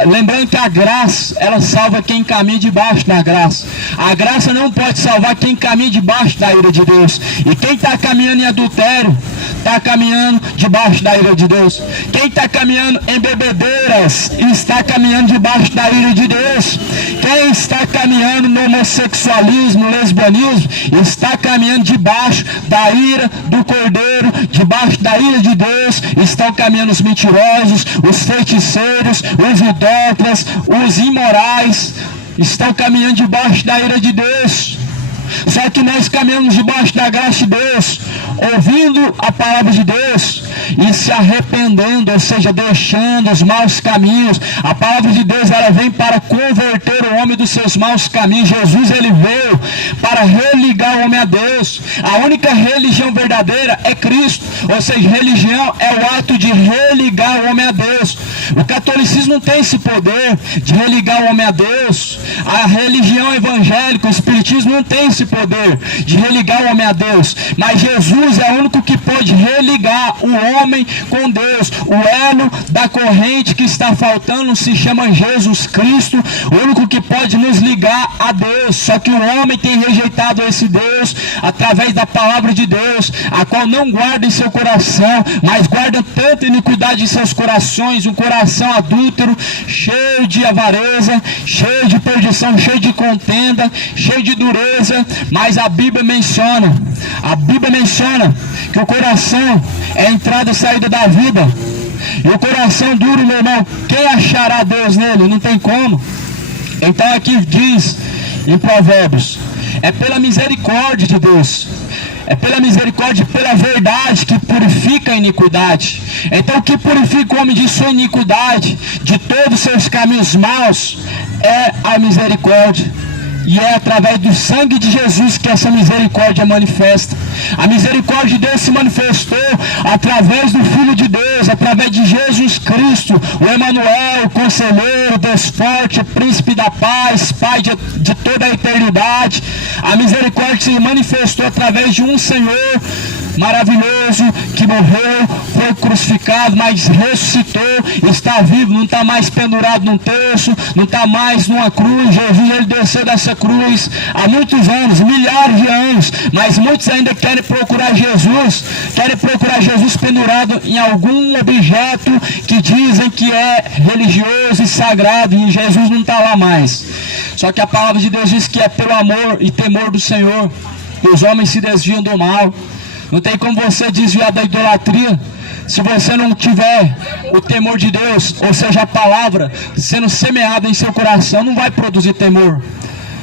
Lembrando que a graça, ela salva quem caminha debaixo da graça. A graça não pode salvar quem caminha debaixo da ira de Deus. E quem está caminhando em adultério, está caminhando debaixo da ira de Deus. Quem está caminhando em bebedeiras está caminhando debaixo da ira de Deus. Quem está caminhando no homossexualismo, lesbianismo, está caminhando debaixo da ira do Cordeiro, debaixo da ira de Deus. Estão caminhando os mentirosos, os feiticeiros, os idólatras, os imorais, estão caminhando debaixo da ira de Deus. Só que nós caminhamos debaixo da graça de Deus, ouvindo a palavra de Deus e se arrependendo, ou seja, deixando os maus caminhos. A palavra de Deus, ela vem para converter o homem dos seus maus caminhos. Jesus, ele veio para religar o homem a Deus. A única religião verdadeira é Cristo, ou seja, religião é o ato de religar o homem a Deus. O catolicismo não tem esse poder de religar o homem a Deus. A religião evangélica, o espiritismo não tem esse poder de religar o homem a Deus, mas Jesus é o único que pode religar o homem com Deus. O elo da corrente que está faltando se chama Jesus Cristo, o único que pode nos ligar a Deus. Só que o homem tem rejeitado esse Deus através da palavra de Deus, a qual não guarda em seu coração, mas guarda tanta iniquidade em seus corações, um coração adúltero, cheio de avareza, cheio de perdição, cheio de contenda, cheio de dureza. Mas a Bíblia menciona que o coração é a entrada e saída da vida. E o coração duro, meu irmão, quem achará Deus nele? Não tem como. Então aqui diz em Provérbios, é pela misericórdia de Deus, é pela misericórdia e pela verdade que purifica a iniquidade. Então o que purifica o homem de sua iniquidade, de todos os seus caminhos maus, é a misericórdia. E é através do sangue de Jesus que essa misericórdia manifesta. A misericórdia de Deus se manifestou através do Filho de Deus, através de Jesus Cristo, o Emanuel, o Conselheiro, Deus forte, Príncipe da paz, Pai de toda a eternidade. A misericórdia se manifestou através de um Senhor maravilhoso que morreu, foi crucificado, mas ressuscitou, está vivo, não está mais pendurado num terço, não está mais numa cruz. Jesus, ele desceu dessa cruz há muitos anos, milhares de anos, mas muitos ainda querem procurar Jesus pendurado em algum objeto que dizem que é religioso e sagrado, e Jesus não está lá mais. Só que a palavra de Deus diz que é pelo amor e temor do Senhor que os homens se desviam do mal. Não tem como você desviar da idolatria se você não tiver o temor de Deus, ou seja, a palavra sendo semeada em seu coração, não vai produzir temor.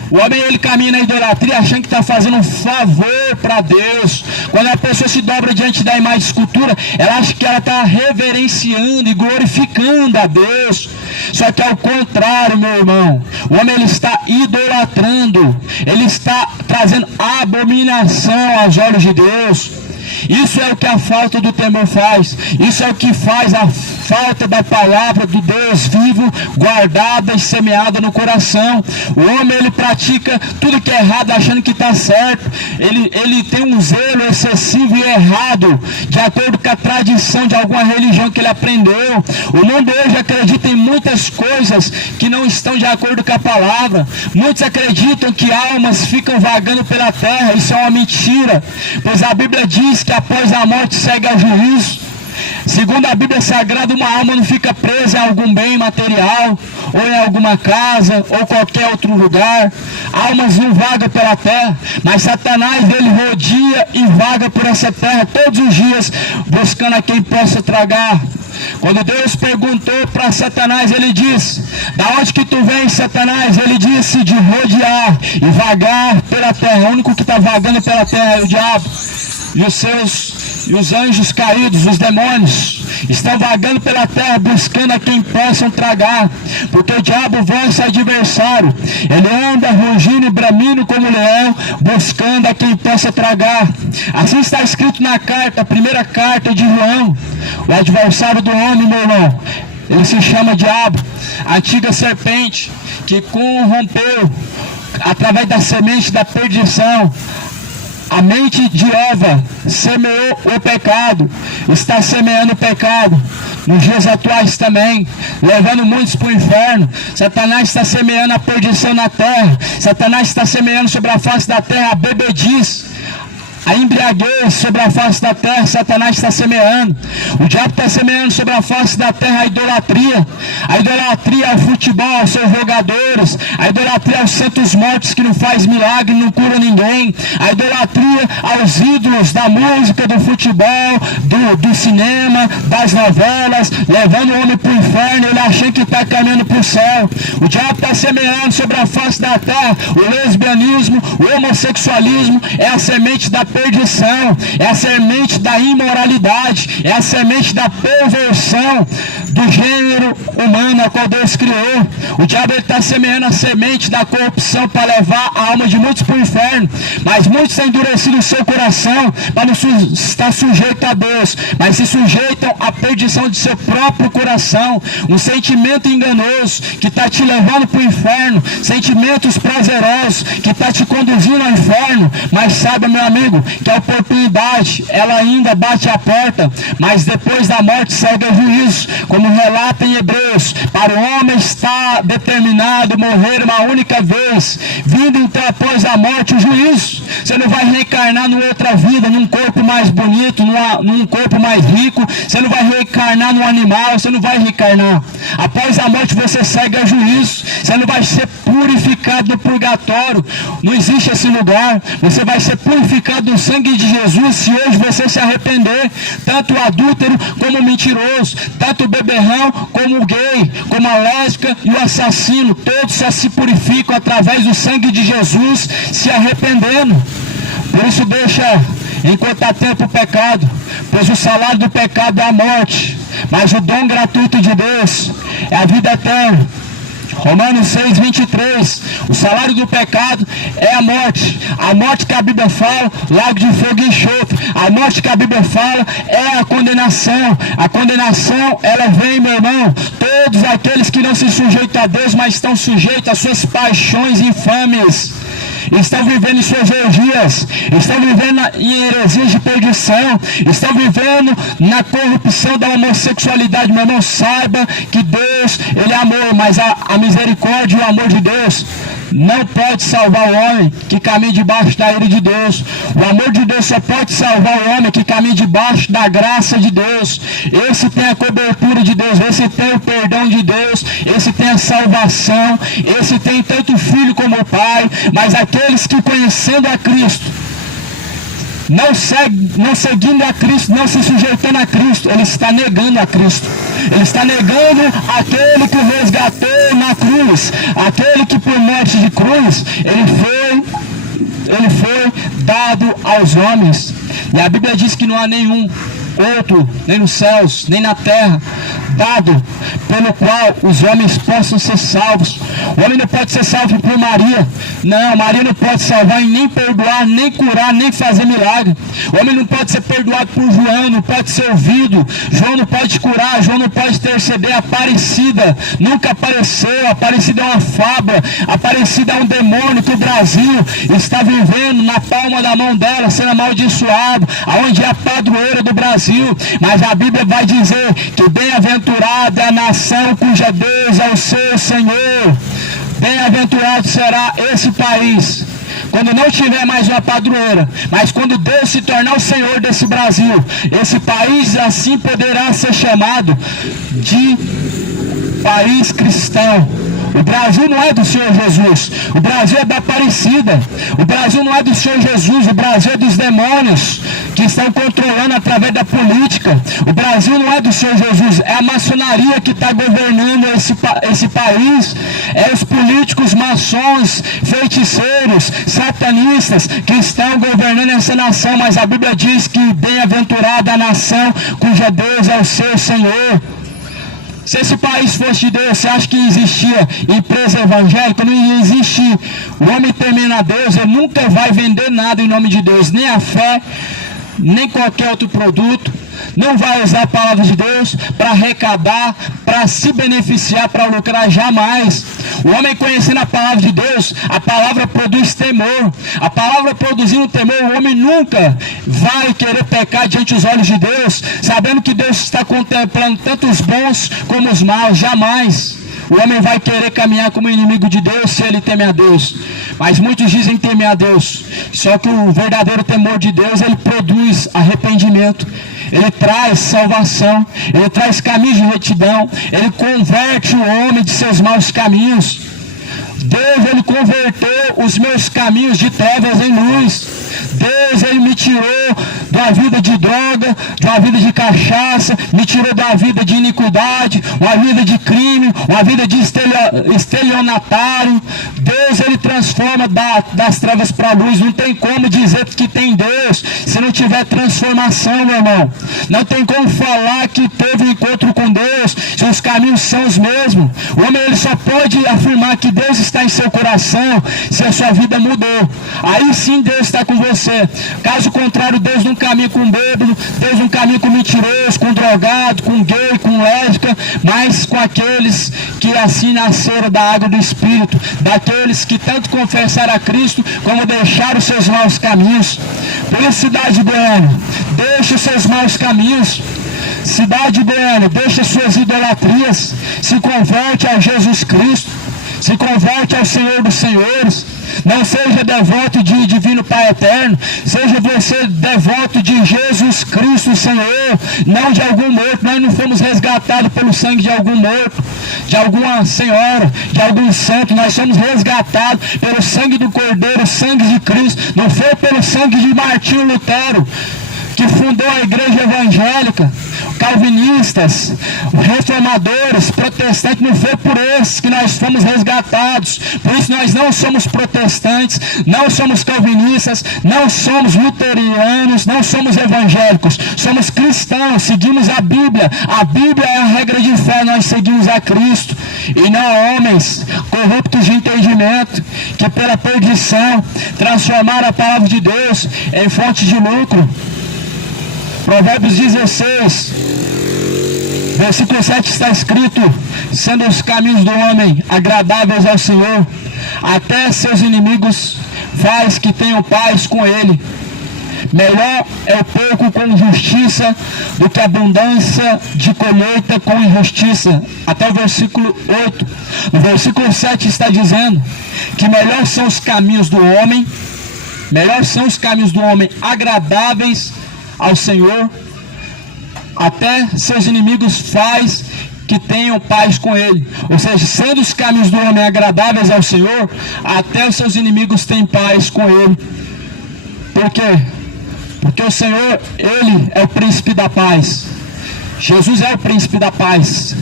O homem, ele caminha na idolatria achando que está fazendo um favor para Deus. Quando a pessoa se dobra diante da imagem de escultura, ela acha que ela está reverenciando e glorificando a Deus. Só que ao contrário, meu irmão, o homem, ele está idolatrando, ele está trazendo abominação aos olhos de Deus. Isso é o que a falta do temor faz. Isso é o que faz a falta da palavra do Deus vivo, guardada e semeada no coração. O homem, ele pratica tudo que é errado, achando que está certo. Ele tem um zelo excessivo e errado, de acordo com a tradição de alguma religião que ele aprendeu. O mundo hoje acredita em muitas coisas que não estão de acordo com a palavra. Muitos acreditam que almas ficam vagando pela terra. Isso é uma mentira, pois a Bíblia diz que após a morte segue ao juízo. Segundo a Bíblia Sagrada, uma alma não fica presa em algum bem material, ou em alguma casa, ou qualquer outro lugar. Almas não vagam pela terra, mas Satanás, ele rodia e vaga por essa terra todos os dias, buscando a quem possa tragar. Quando Deus perguntou para Satanás, ele disse: da onde que tu vens, Satanás? Ele disse: de rodear e vagar pela terra. O único que está vagando pela terra é o diabo. E os anjos caídos, os demônios, estão vagando pela terra buscando a quem possam tragar, porque o diabo, vosso adversário, ele anda rugindo e bramindo como leão, buscando a quem possa tragar. Assim está escrito na carta, a primeira carta de João. O adversário do homem, meu irmão, ele se chama diabo, a antiga serpente que corrompeu através da semente da perdição. A mente de Eva semeou o pecado, está semeando o pecado nos dias atuais também, levando muitos para o inferno. Satanás está semeando a perdição na terra. Satanás está semeando sobre a face da terra a bebediz, a embriaguez sobre a face da terra, Satanás está semeando. O diabo está semeando sobre a face da terra a idolatria. A idolatria ao futebol, aos seus jogadores. A idolatria aos santos mortos que não faz milagre, não cura ninguém. A idolatria aos ídolos da música, do futebol, do cinema, das novelas, levando o homem para o inferno, ele achando que está caminhando para o céu. O diabo está semeando sobre a face da terra o lesbianismo, o homossexualismo, é a semente da perdição, é a semente da imoralidade, é a semente da perversão do gênero humano a qual Deus criou. O diabo está semeando a semente da corrupção para levar a alma de muitos para o inferno, mas muitos têm endurecido o seu coração para não estar sujeito a Deus, mas se sujeitam à perdição de seu próprio coração, um sentimento enganoso que está te levando para o inferno, sentimentos prazerosos que está te conduzindo ao inferno. Mas saiba, meu amigo, que a oportunidade ela ainda bate a porta, mas depois da morte segue o juízo, como relata em Hebreus. Para o homem está determinado morrer uma única vez, vindo então após a morte o juízo. Você não vai reencarnar numa outra vida, num corpo mais bonito, num corpo mais rico. Você não vai reencarnar num animal, você não vai reencarnar. Após a morte você segue a juízo. Você não vai ser purificado no purgatório, não existe esse lugar. Você vai ser purificado no sangue de Jesus se hoje você se arrepender. Tanto o adúltero como o mentiroso, tanto o beberrão como o gay, como a lésbica e o assassino, todos só se purificam através do sangue de Jesus, se arrependendo. Por isso deixa enquanto há tempo o pecado, pois o salário do pecado é a morte, mas o dom gratuito de Deus é a vida eterna. Romanos 6, 23, o salário do pecado é a morte que a Bíblia fala, lago de fogo e enxofre. A morte que a Bíblia fala é a condenação. A condenação, ela vem, meu irmão, todos aqueles que não se sujeitam a Deus, mas estão sujeitos às suas paixões infames, estão vivendo em suas orgias, estão vivendo em heresias de perdição, estão vivendo na corrupção da homossexualidade. Meu irmão, saiba que Deus, Ele é amor, mas a misericórdia e o amor de Deus não pode salvar o homem que caminha debaixo da ira de Deus. O amor de Deus só pode salvar o homem que caminha debaixo da graça de Deus. Esse tem a cobertura de Deus, esse tem o perdão de Deus, esse tem a salvação, esse tem tanto o Filho como o Pai. Mas aqueles que conhecendo a Cristo, não seguindo a Cristo, não se sujeitando a Cristo, ele está negando a Cristo. Ele está negando aquele que o resgatou na cruz, aquele que por morte de cruz, ele foi dado aos homens. E a Bíblia diz que não há nenhum outro, nem nos céus, nem na terra, dado pelo qual os homens possam ser salvos. O homem não pode ser salvo por Maria. Não, Maria não pode salvar e nem perdoar, nem curar, nem fazer milagre. O homem não pode ser perdoado por João, não pode ser ouvido. João não pode curar, João não pode interceder. Aparecida nunca apareceu. Aparecida é uma fábula. Aparecida é um demônio que o Brasil está vivendo na palma da mão dela, sendo amaldiçoado, aonde é a padroeira do Brasil. Mas a Bíblia vai dizer que bem-aventurada é a nação cuja Deus é o seu Senhor. Bem-aventurado será esse país quando não tiver mais uma padroeira, mas quando Deus se tornar o Senhor desse Brasil, esse país assim poderá ser chamado de país cristão. O Brasil não é do Senhor Jesus, o Brasil é da Aparecida. O Brasil não é do Senhor Jesus, o Brasil é dos demônios que estão controlando através da política. O Brasil não é do Senhor Jesus, é a maçonaria que está governando esse país, é os políticos maçons, feiticeiros, satanistas que estão governando essa nação. Mas a Bíblia diz que bem-aventurada a nação cuja Deus é o seu Senhor. Se esse país fosse de Deus, você acha que existia empresa evangélica? Não ia existir. O homem temendo a Deus, ele nunca vai vender nada em nome de Deus, nem a fé, nem qualquer outro produto. Não vai usar a palavra de Deus para arrecadar, para se beneficiar, para lucrar, jamais. O homem conhecendo a palavra de Deus, a palavra produz temor. A palavra produzindo temor, o homem nunca vai querer pecar diante dos olhos de Deus, sabendo que Deus está contemplando tanto os bons como os maus, jamais. o homem vai querer caminhar como inimigo de Deus se ele teme a Deus. Mas muitos dizem temer a Deus. Só que o verdadeiro temor de Deus, ele produz arrependimento. Ele traz salvação. Ele traz caminhos de retidão. Ele converte o homem de seus maus caminhos. Deus, ele converteu os meus caminhos de trevas em luz. Deus, ele me tirou da vida de droga, da vida de cachaça, me tirou da vida de iniquidade, uma vida de crime, uma vida de estelionatário. Deus, ele transforma das trevas para a luz. Não tem como dizer que tem Deus se não tiver transformação, meu irmão. Não tem como falar que teve um encontro com Deus se os caminhos são os mesmos. O homem, ele só pode afirmar que Deus está em seu coração se a sua vida mudou. Aí sim Deus está com você. Caso contrário, Deus não caminha com bêbado, Deus não caminha com mentiroso, com drogado, com gay, com lésbica, mas com aqueles que assim nasceram da água do Espírito, daqueles que tanto confessaram a Cristo como deixaram os seus maus caminhos. Por isso, cidade Goiânia, deixe os seus maus caminhos. Cidade Goiânia, deixa suas idolatrias, se converte a Jesus Cristo, se converte ao Senhor dos Senhores. Não seja devoto de Divino Pai Eterno, seja você devoto de Jesus Cristo Senhor, não de algum morto. Nós não fomos resgatados pelo sangue de algum morto, de alguma senhora, de algum santo. Nós somos resgatados pelo sangue do Cordeiro, o sangue de Cristo. Não foi pelo sangue de Martinho Lutero, que fundou a igreja evangélica, calvinistas, reformadores, protestantes. Não foi por esses que nós fomos resgatados. Por isso nós não somos protestantes, não somos calvinistas, não somos luterianos, não somos evangélicos, somos cristãos, seguimos a Bíblia. A Bíblia é a regra de fé, nós seguimos a Cristo e não homens corruptos de entendimento, que pela perdição transformaram a palavra de Deus em fonte de lucro. Provérbios 16, versículo 7 está escrito: sendo os caminhos do homem agradáveis ao Senhor, até seus inimigos faz que tenham paz com ele. Melhor é o pouco com justiça do que a abundância de colheita com injustiça. Até o versículo 8. No versículo 7 está dizendo que melhor são os caminhos do homem, agradáveis ao Senhor, até seus inimigos faz que tenham paz com ele. Ou seja, sendo os caminhos do homem agradáveis ao Senhor, até os seus inimigos têm paz com ele. Por quê? Porque o Senhor, ele é o príncipe da paz. Jesus é o príncipe da paz.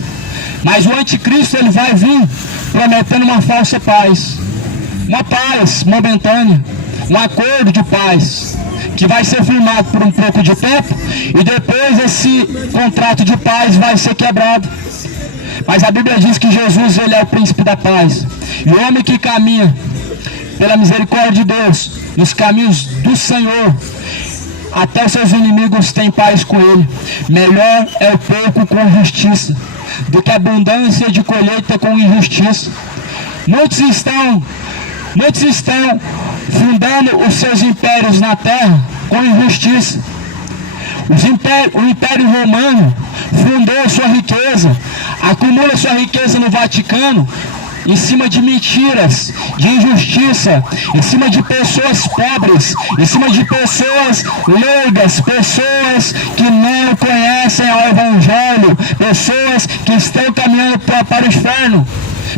Mas o anticristo, ele vai vir prometendo uma falsa paz, uma paz momentânea, um acordo de paz, que vai ser firmado por um pouco de tempo, e depois esse contrato de paz vai ser quebrado. Mas a Bíblia diz que Jesus, ele é o príncipe da paz. E o homem que caminha pela misericórdia de Deus, nos caminhos do Senhor, até os seus inimigos têm paz com ele. Melhor é o pouco com justiça do que a abundância de colheita com injustiça. Muitos estão fundando os seus impérios na terra com injustiça. O Império Romano fundou sua riqueza, acumula sua riqueza no Vaticano em cima de mentiras, de injustiça, em cima de pessoas pobres, em cima de pessoas leigas, pessoas que não conhecem o Evangelho, pessoas que estão caminhando para o inferno.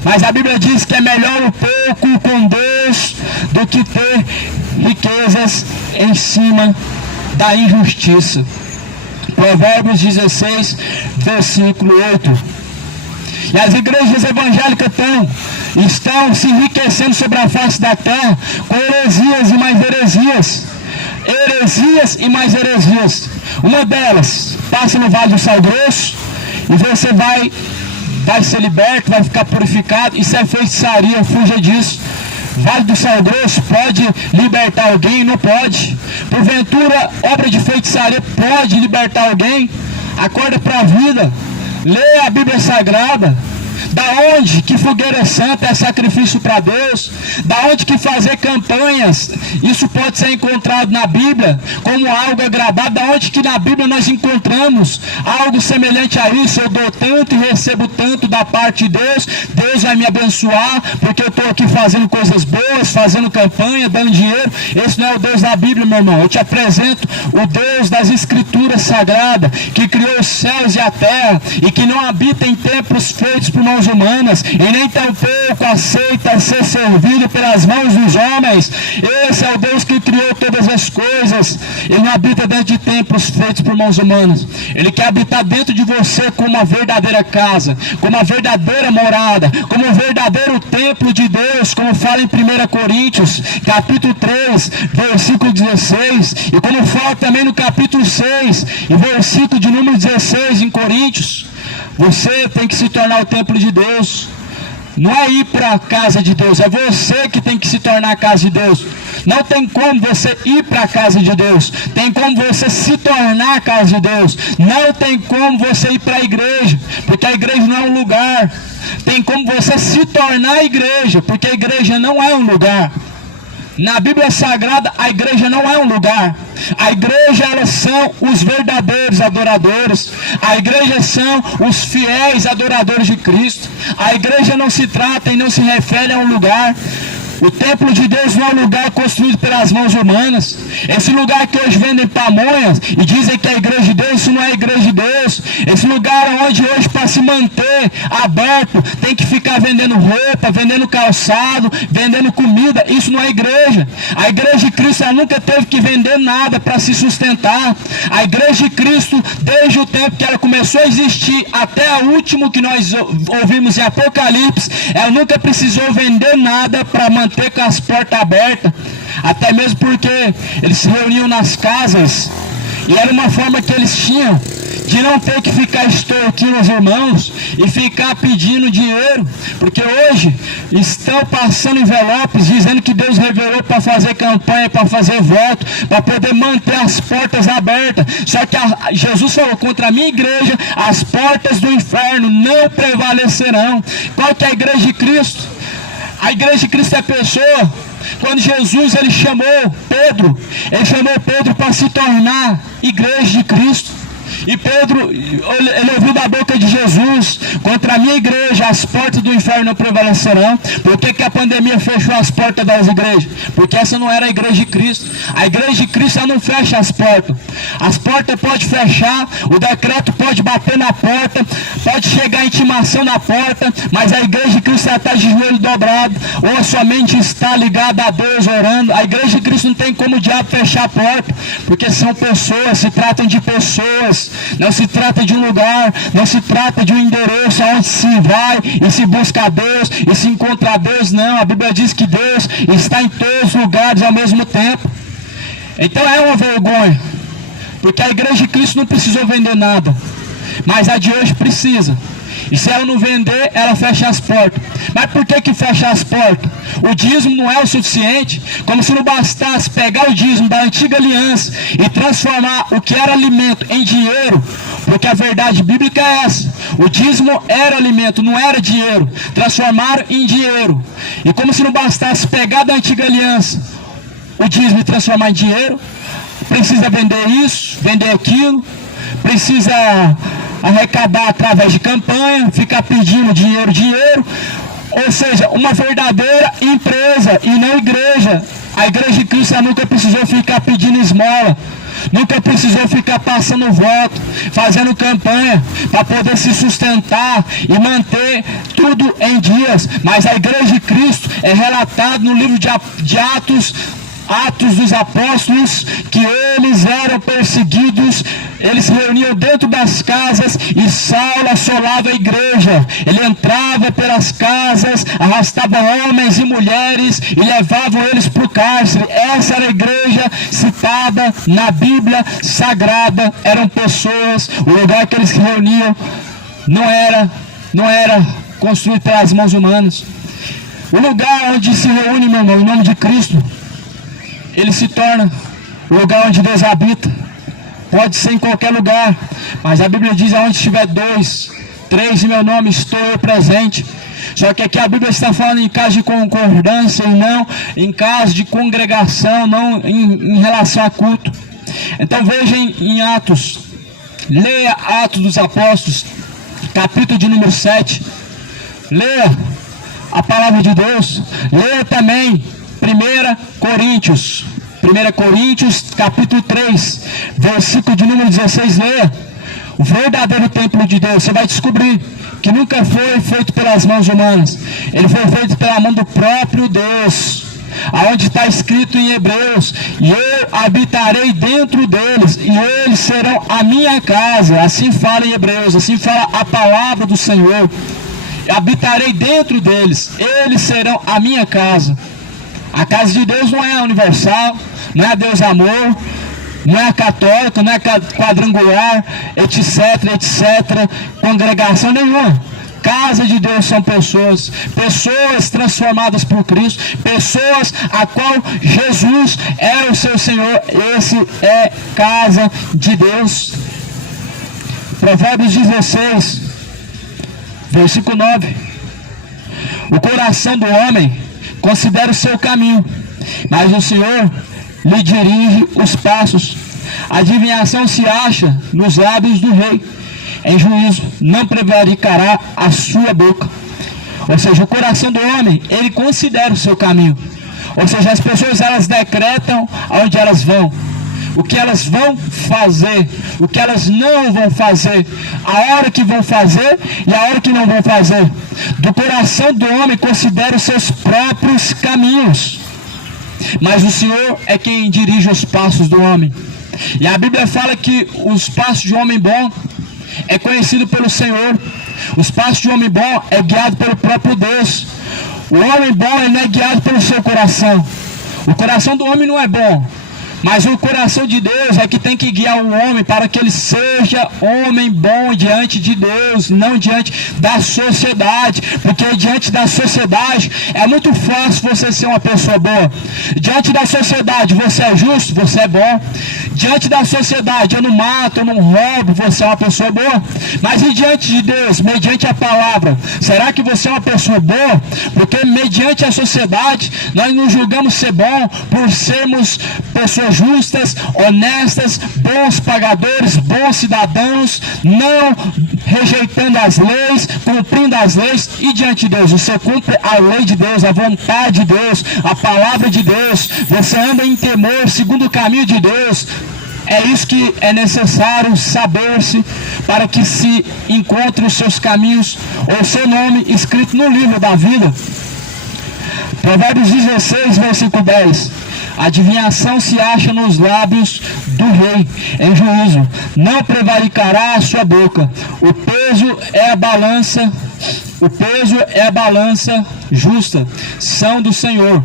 Mas a Bíblia diz que é melhor o pouco com Deus do que ter riquezas em cima da injustiça. Provérbios 16, versículo 8. E as igrejas evangélicas estão se enriquecendo sobre a face da terra com heresias e mais heresias. Heresias e mais heresias. Uma delas passa no Vale do Sal Grosso e você vai ser liberto, vai ficar purificado. Isso é feitiçaria, fuja disso. Vale do Sal Grosso pode libertar alguém? Não pode. Porventura, obra de feitiçaria pode libertar alguém? Acorda para a vida, lê a Bíblia Sagrada, Da onde que fogueira é santa é sacrifício para Deus? Da onde que fazer campanhas, isso pode ser encontrado na Bíblia como algo agradável? Da onde que na Bíblia nós encontramos algo semelhante a isso? Eu dou tanto e recebo tanto da parte de Deus, Deus vai me abençoar porque eu estou aqui fazendo coisas boas, fazendo campanha, dando dinheiro. Esse não é o Deus da Bíblia, meu irmão. Eu te apresento o Deus das Escrituras Sagradas, que criou os céus e a terra e que não habita em templos feitos por mãos humanas e nem tampouco aceita ser servido pelas mãos dos homens. Esse é o Deus que criou todas as coisas. Ele não habita dentro de templos feitos por mãos humanas. Ele quer habitar dentro de você como uma verdadeira casa, como uma verdadeira morada, como um verdadeiro templo de Deus, como fala em 1 Coríntios, capítulo 3, versículo 16, e como fala também no capítulo 6, e versículo de número 16 em Coríntios. Você tem que se tornar o templo de Deus. Não é ir para a casa de Deus, é você que tem que se tornar a casa de Deus. Não tem como você ir para a casa de Deus, tem como você se tornar a casa de Deus. Não tem como você ir para a igreja, porque a igreja não é um lugar. Tem como você se tornar a igreja, porque a igreja não é um lugar. Na Bíblia Sagrada, a igreja não é um lugar. A igreja, elas são os verdadeiros adoradores. A igreja são os fiéis adoradores de Cristo. A igreja não se trata e não se refere a um lugar. O templo de Deus não é um lugar construído pelas mãos humanas. Esse lugar que hoje vendem pamonhas e dizem que é a igreja de Deus, isso não é a igreja de Deus. Esse lugar onde hoje, para se manter aberto, tem que ficar vendendo roupa, vendendo calçado, vendendo comida, isso não é igreja. A igreja de Cristo, ela nunca teve que vender nada para se sustentar. A igreja de Cristo, desde o tempo que ela começou a existir até o último que nós ouvimos em Apocalipse, ela nunca precisou vender nada para manter com as portas abertas, até mesmo porque eles se reuniam nas casas e era uma forma que eles tinham de não ter que ficar extorquindo os irmãos e ficar pedindo dinheiro, porque hoje estão passando envelopes dizendo que Deus revelou para fazer campanha, para fazer voto, para poder manter as portas abertas. Só que Jesus falou: contra a minha igreja as portas do inferno não prevalecerão. Qual que é a igreja de Cristo? A igreja de Cristo é a pessoa. Quando Jesus ele chamou Pedro para se tornar igreja de Cristo. E Pedro, ele ouviu da boca de Jesus: contra a minha igreja as portas do inferno não prevalecerão. Por que a pandemia fechou as portas das igrejas? Porque essa não era a igreja de Cristo. A igreja de Cristo, ela não fecha as portas. As portas podem fechar, o decreto pode bater na porta, pode chegar a intimação na porta, mas a igreja de Cristo está de joelho dobrado, ou somente está ligada a Deus orando. A igreja de Cristo não tem como o diabo fechar a porta, porque são pessoas, se tratam de pessoas. Não se trata de um lugar, não se trata de um endereço onde se vai e se busca a Deus e se encontra a Deus. Não, a Bíblia diz que Deus está em todos os lugares ao mesmo tempo. Então é uma vergonha, porque a igreja de Cristo não precisou vender nada, mas a de hoje precisa. E se ela não vender, ela fecha as portas. Mas por que fecha as portas? O dízimo não é o suficiente. Como se não bastasse pegar o dízimo da antiga aliança e transformar o que era alimento em dinheiro. Porque a verdade bíblica é essa: o dízimo era alimento, não era dinheiro. Transformaram em dinheiro. E como se não bastasse pegar da antiga aliança o dízimo e transformar em dinheiro, precisa vender isso, vender aquilo, precisa arrecadar através de campanha, ficar pedindo dinheiro, ou seja, uma verdadeira empresa e não igreja. A igreja de Cristo nunca precisou ficar pedindo esmola, nunca precisou ficar passando voto, fazendo campanha para poder se sustentar e manter tudo em dias. Mas a igreja de Cristo é relatado no livro de Atos dos Apóstolos, que eles eram perseguidos, eles se reuniam dentro das casas e Saulo assolava a igreja. Ele entrava pelas casas, arrastava homens e mulheres e levavam eles para o cárcere. Essa era a igreja citada na Bíblia Sagrada. Eram pessoas, o lugar que eles se reuniam não era construído pelas mãos humanas. O lugar onde se reúne, meu irmão, em nome de Cristo, ele se torna o lugar onde Deus habita. Pode ser em qualquer lugar, mas a Bíblia diz: aonde estiver dois, 3 em meu nome estou eu presente. Só que aqui a Bíblia está falando em caso de concordância e não em caso de congregação, não em relação a culto. Então veja em Atos, leia Atos dos Apóstolos, capítulo de número 7, leia a palavra de Deus, leia também 1 Coríntios capítulo 3, versículo de número 16, leia o verdadeiro templo de Deus. Você vai descobrir que nunca foi feito pelas mãos humanas, ele foi feito pela mão do próprio Deus, aonde está escrito em Hebreus: e eu habitarei dentro deles, e eles serão a minha casa. Assim fala em Hebreus, assim fala a palavra do Senhor. Habitarei dentro deles, eles serão a minha casa. A casa de Deus não é universal, não é Deus amor, não é católica, não é quadrangular, etc, congregação nenhuma. Casa de Deus são pessoas transformadas por Cristo, pessoas a qual Jesus é o seu Senhor. Esse é casa de Deus. Provérbios 16, versículo 9: o coração do homem considera o seu caminho, mas o Senhor lhe dirige os passos. A adivinhação se acha nos lábios do rei, em juízo não prevaricará a sua boca. Ou seja, o coração do homem, ele considera o seu caminho. Ou seja, as pessoas, elas decretam aonde elas vão, o que elas vão fazer, o que elas não vão fazer, a hora que vão fazer e a hora que não vão fazer. Do coração do homem considera os seus próprios caminhos, mas o Senhor é quem dirige os passos do homem. E a Bíblia fala que os passos de um homem bom é conhecido pelo Senhor. Os passos de um homem bom é guiado pelo próprio Deus. O homem bom, ele não é guiado pelo seu coração. O coração do homem não é bom, mas o coração de Deus é que tem que guiar o homem para que ele seja homem bom diante de Deus, não diante da sociedade. Porque diante da sociedade é muito fácil você ser uma pessoa boa. Diante da sociedade você é justo, você é bom. Diante da sociedade eu não mato, eu não roubo, você é uma pessoa boa. Mas e diante de Deus, mediante a palavra, será que você é uma pessoa boa? Porque mediante a sociedade nós nos julgamos ser bom por sermos pessoas justas, honestas, bons pagadores, bons cidadãos, não rejeitando as leis, cumprindo as leis. E diante de Deus, você cumpre a lei de Deus, a vontade de Deus, a palavra de Deus, você anda em temor, segundo o caminho de Deus. É isso que é necessário saber-se para que se encontre os seus caminhos, ou seu nome escrito no livro da vida. Provérbios 16, versículo 10: a adivinhação se acha nos lábios do rei, em juízo não prevaricará a sua boca. O peso é a balança justa, são do Senhor.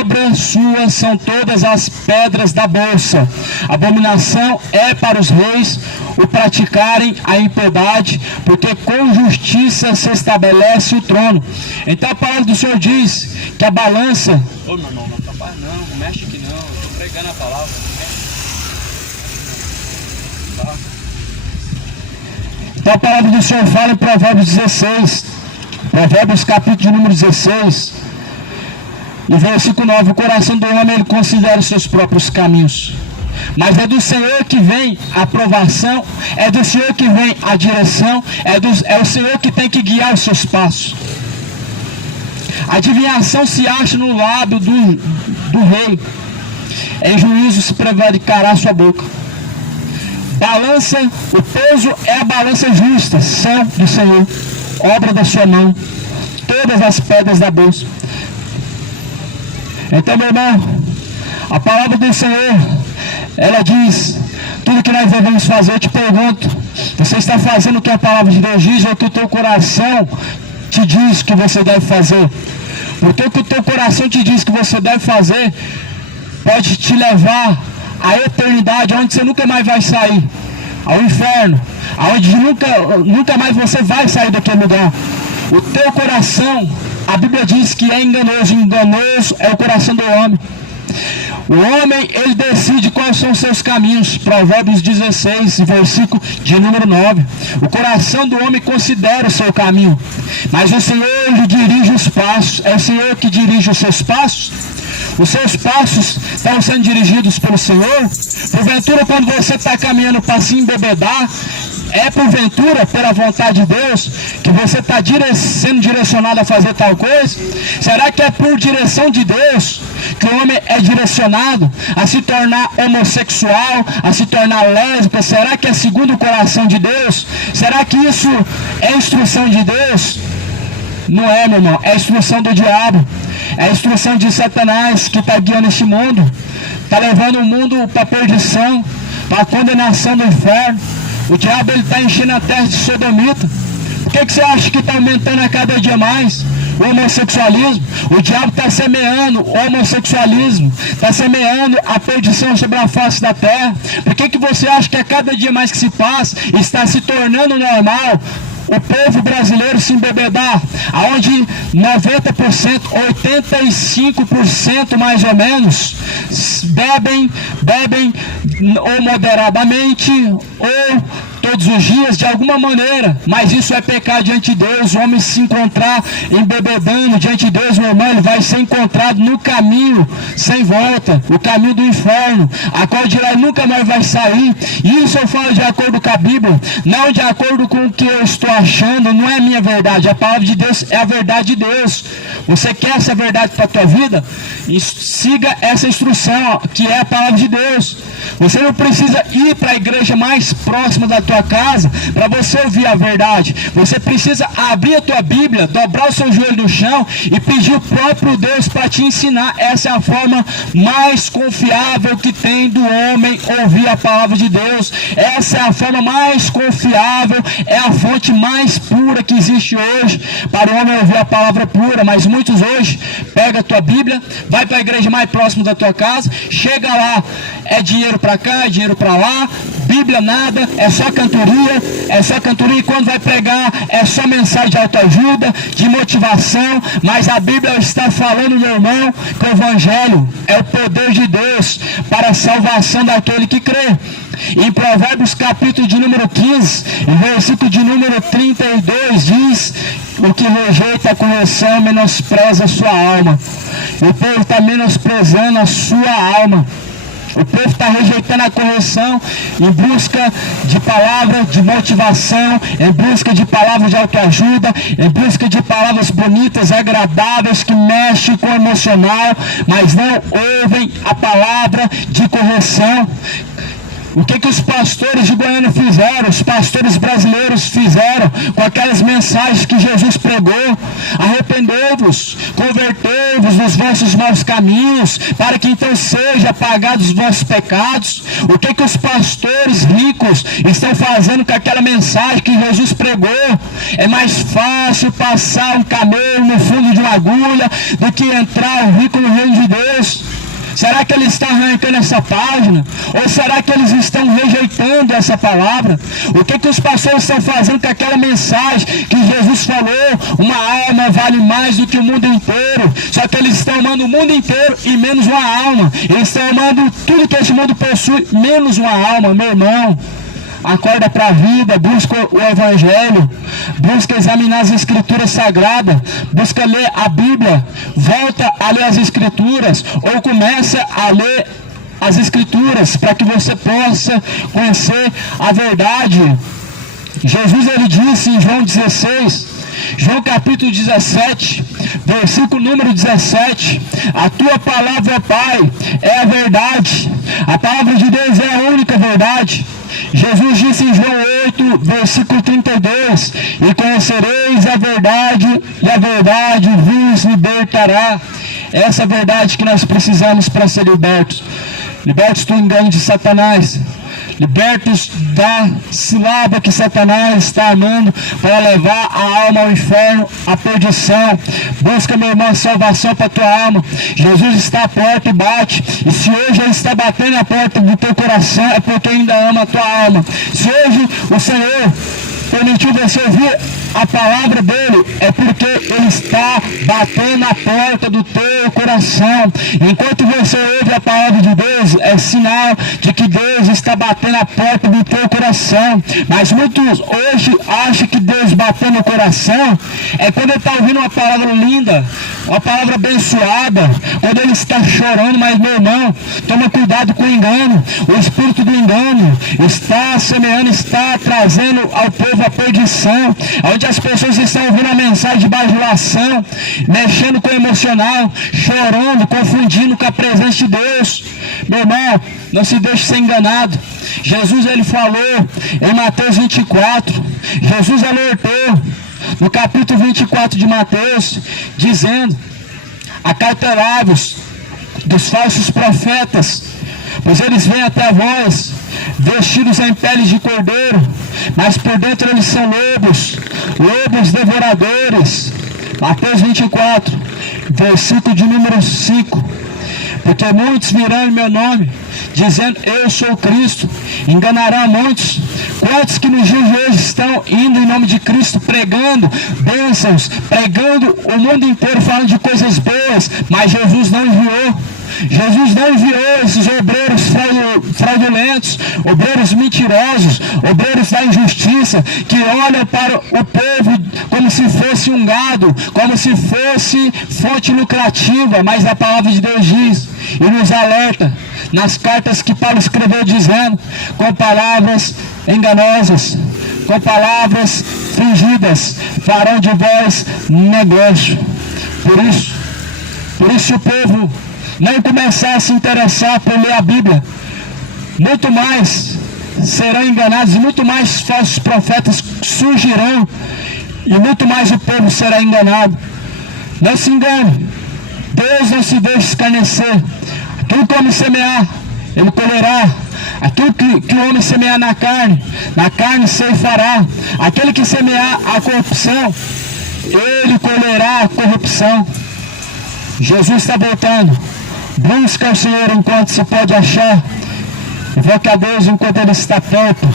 Obras suas são todas as pedras da bolsa. Abominação é para os reis o praticarem a impiedade, porque com justiça se estabelece o trono. Então a palavra do Senhor diz que a balança... Ô, meu irmão, não mexe aqui não, eu estou pregando a palavra. Tá? Então a palavra do Senhor fala em Provérbios 16, Provérbios capítulo de número 16, e versículo 9: o coração do homem, ele considera os seus próprios caminhos, mas é do Senhor que vem a aprovação, é do Senhor que vem a direção, é o Senhor que tem que guiar os seus passos. A adivinhação se acha no lábio do rei, em juízo se prevaricará a sua boca. Balança, o peso é a balança justa, são do Senhor, obra da sua mão, todas as pedras da bolsa. Então, meu irmão, a palavra do Senhor, ela diz tudo que nós devemos fazer. Eu te pergunto, você está fazendo o que a palavra de Deus diz, ou que o teu coração te diz que você deve fazer? Porque o que o teu coração te diz que você deve fazer pode te levar à eternidade, onde você nunca mais vai sair, ao inferno, onde nunca mais você vai sair daquele lugar. O teu coração, a Bíblia diz que é enganoso, enganoso é o coração do homem. O homem, ele decide quais são os seus caminhos. Provérbios 16, versículo de número 9. O coração do homem considera o seu caminho, mas o Senhor lhe dirige os passos. É o Senhor que dirige os seus passos. Os seus passos estão sendo dirigidos pelo Senhor. Porventura, quando você está caminhando para se embebedar, é porventura, pela vontade de Deus, que você está sendo direcionado a fazer tal coisa? Será que é por direção de Deus que o homem é direcionado a se tornar homossexual, a se tornar lésbica? Será que é segundo o coração de Deus? Será que isso é instrução de Deus? Não é, meu irmão, é a instrução do diabo, é a instrução de Satanás que está guiando este mundo, está levando o mundo para a perdição, para a condenação do inferno. O diabo está enchendo a terra de sodomita. Por que você acha que está aumentando a cada dia mais o homossexualismo? O diabo está semeando o homossexualismo, está semeando a perdição sobre a face da terra. Por que você acha que a cada dia mais que se passa está se tornando normal o povo brasileiro se embebedar, aonde 90%, 85% mais ou menos, bebem ou moderadamente, ou todos os dias, de alguma maneira, mas isso é pecado diante de Deus. O homem se encontrar embebedando diante de Deus, meu irmão, ele vai ser encontrado no caminho sem volta, o caminho do inferno, a qual de lá nunca mais vai sair. E isso eu falo de acordo com a Bíblia, não de acordo com o que eu estou achando, não é a minha verdade. A palavra de Deus é a verdade de Deus. Você quer essa verdade para a tua vida? Siga essa instrução, que é a palavra de Deus. Você não precisa ir para a igreja mais próxima da tua casa para você ouvir a verdade. Você precisa abrir a tua Bíblia, dobrar o seu joelho no chão e pedir o próprio Deus para te ensinar. Essa é a forma mais confiável que tem do homem ouvir a palavra de Deus. Essa é a forma mais confiável, é a fonte mais pura que existe hoje para o homem ouvir a palavra pura. Mas muitos hoje pega a tua Bíblia, vai para a igreja mais próxima da tua casa, chega lá, é dinheiro para cá, é dinheiro para lá, Bíblia nada, é só cantoria, e quando vai pregar é só mensagem de autoajuda, de motivação. Mas a Bíblia está falando, meu irmão, que o Evangelho é o poder de Deus para a salvação daquele que crê. Em Provérbios capítulo de número 15, versículo de número 32, diz: o que rejeita a correção menospreza a sua alma. O povo está menosprezando a sua alma. O povo está rejeitando a correção em busca de palavra de motivação, em busca de palavras de autoajuda, em busca de palavras bonitas, agradáveis, que mexem com o emocional, mas não ouvem a palavra de correção. O que os pastores de Goiânia fizeram, os pastores brasileiros fizeram com aquelas mensagens que Jesus pregou? Arrependei-vos, convertei-vos dos vossos maus caminhos, para que então seja apagados os vossos pecados. O que os pastores ricos estão fazendo com aquela mensagem que Jesus pregou? É mais fácil passar um camelo no fundo de uma agulha do que entrar o rico no reino de Deus. Será que eles estão arrancando essa página? Ou será que eles estão rejeitando essa palavra? O que os pastores estão fazendo com aquela mensagem que Jesus falou? Uma alma vale mais do que o mundo inteiro. Só que eles estão amando o mundo inteiro e menos uma alma. Eles estão amando tudo que esse mundo possui, menos uma alma, meu irmão. Acorda para a vida, busca o Evangelho, busca examinar as Escrituras Sagradas, busca ler a Bíblia, volta a ler as Escrituras, ou começa a ler as Escrituras, para que você possa conhecer a verdade. Jesus, ele disse em João 16, João capítulo 17, versículo número 17: a tua palavra, Pai, é a verdade. A palavra de Deus é a única verdade. Jesus disse em João 8, versículo 32: e conhecereis a verdade, e a verdade vos libertará. Essa é a verdade que nós precisamos para ser libertos. Libertos do engano de Satanás, libertos da cilada que Satanás está armando para levar a alma ao inferno, à perdição. Busca, meu irmão, salvação para a tua alma. Jesus está à porta e bate. E se hoje ele está batendo a porta do teu coração, é porque ainda ama a tua alma. Se hoje o Senhor permitiu você ouvir a palavra dele é porque ele está batendo na porta do teu coração. Enquanto você ouve a palavra de Deus, é sinal de que Deus está batendo a porta do teu coração. Mas muitos hoje acham que Deus bateu no coração é quando ele está ouvindo uma palavra linda, uma palavra abençoada, quando ele está chorando. Mas meu irmão, toma cuidado com o engano. O espírito do engano está semeando, está trazendo ao povo a perdição, onde as pessoas estão ouvindo a mensagem de bajulação, mexendo com o emocional, chorando, confundindo com a presença de Deus. Meu irmão, não se deixe ser enganado. Jesus, ele falou em Mateus 24, Jesus alertou no capítulo 24 de Mateus, dizendo: acautelai-vos dos falsos profetas, pois eles vêm até vós vestidos em peles de cordeiro, mas por dentro eles são lobos devoradores. Mateus 24, versículo de número 5. Porque muitos virão em meu nome, dizendo: eu sou Cristo, enganarão muitos. Quantos que nos dias de hoje estão indo em nome de Cristo, pregando bênçãos, pregando o mundo inteiro, falando de coisas boas, mas Jesus não enviou. Jesus não enviou esses obreiros fraudulentos, obreiros mentirosos, obreiros da injustiça, que olham para o povo como se fosse um gado, como se fosse fonte lucrativa. Mas a palavra de Deus diz e nos alerta nas cartas que Paulo escreveu, dizendo: com palavras enganosas, com palavras fingidas, farão de vós negócio. Por isso o povo não começar a se interessar por ler a Bíblia, muito mais serão enganados, e muito mais falsos profetas surgirão, e muito mais o povo será enganado. Não se engane, Deus não se deixa escarnecer. Aquilo que o homem semear, ele colherá. Aquilo que o homem semear na carne ceifará. Aquele que semear a corrupção, ele colherá a corrupção. Jesus está voltando. Busca o Senhor enquanto se pode achar. Invoque a Deus enquanto Ele está perto.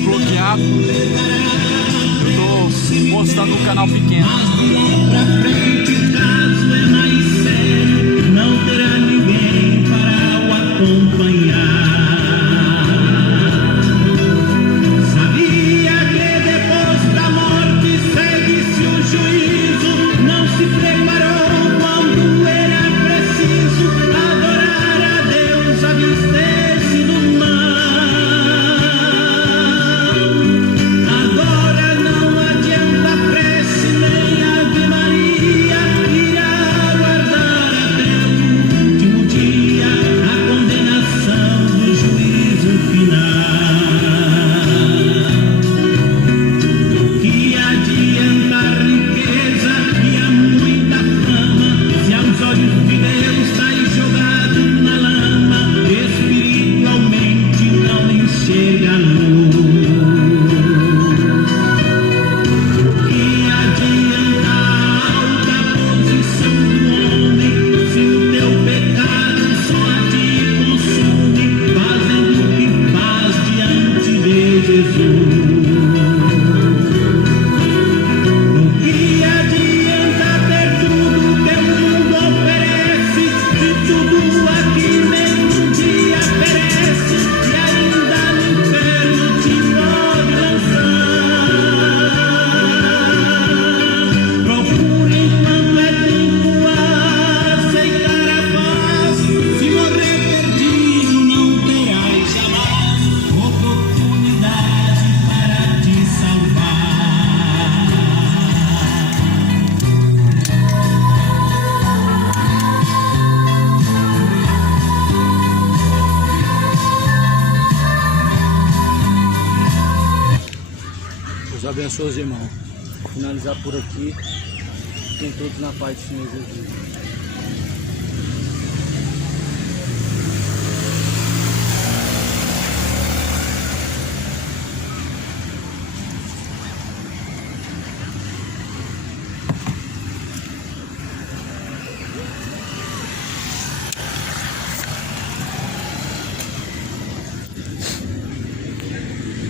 bloqueado. Eu tô postando no canal pequeno. Não terá ninguém para o acompanhar. Sabia que depois da morte segue-se o juízo. Não se preparou quando era preciso adorar a Deus, abster-se do mal. Agora não adianta prece nem aguilar. abençoe os irmãos. Finalizar por aqui. Fiquem todos na paz do Senhor Jesus.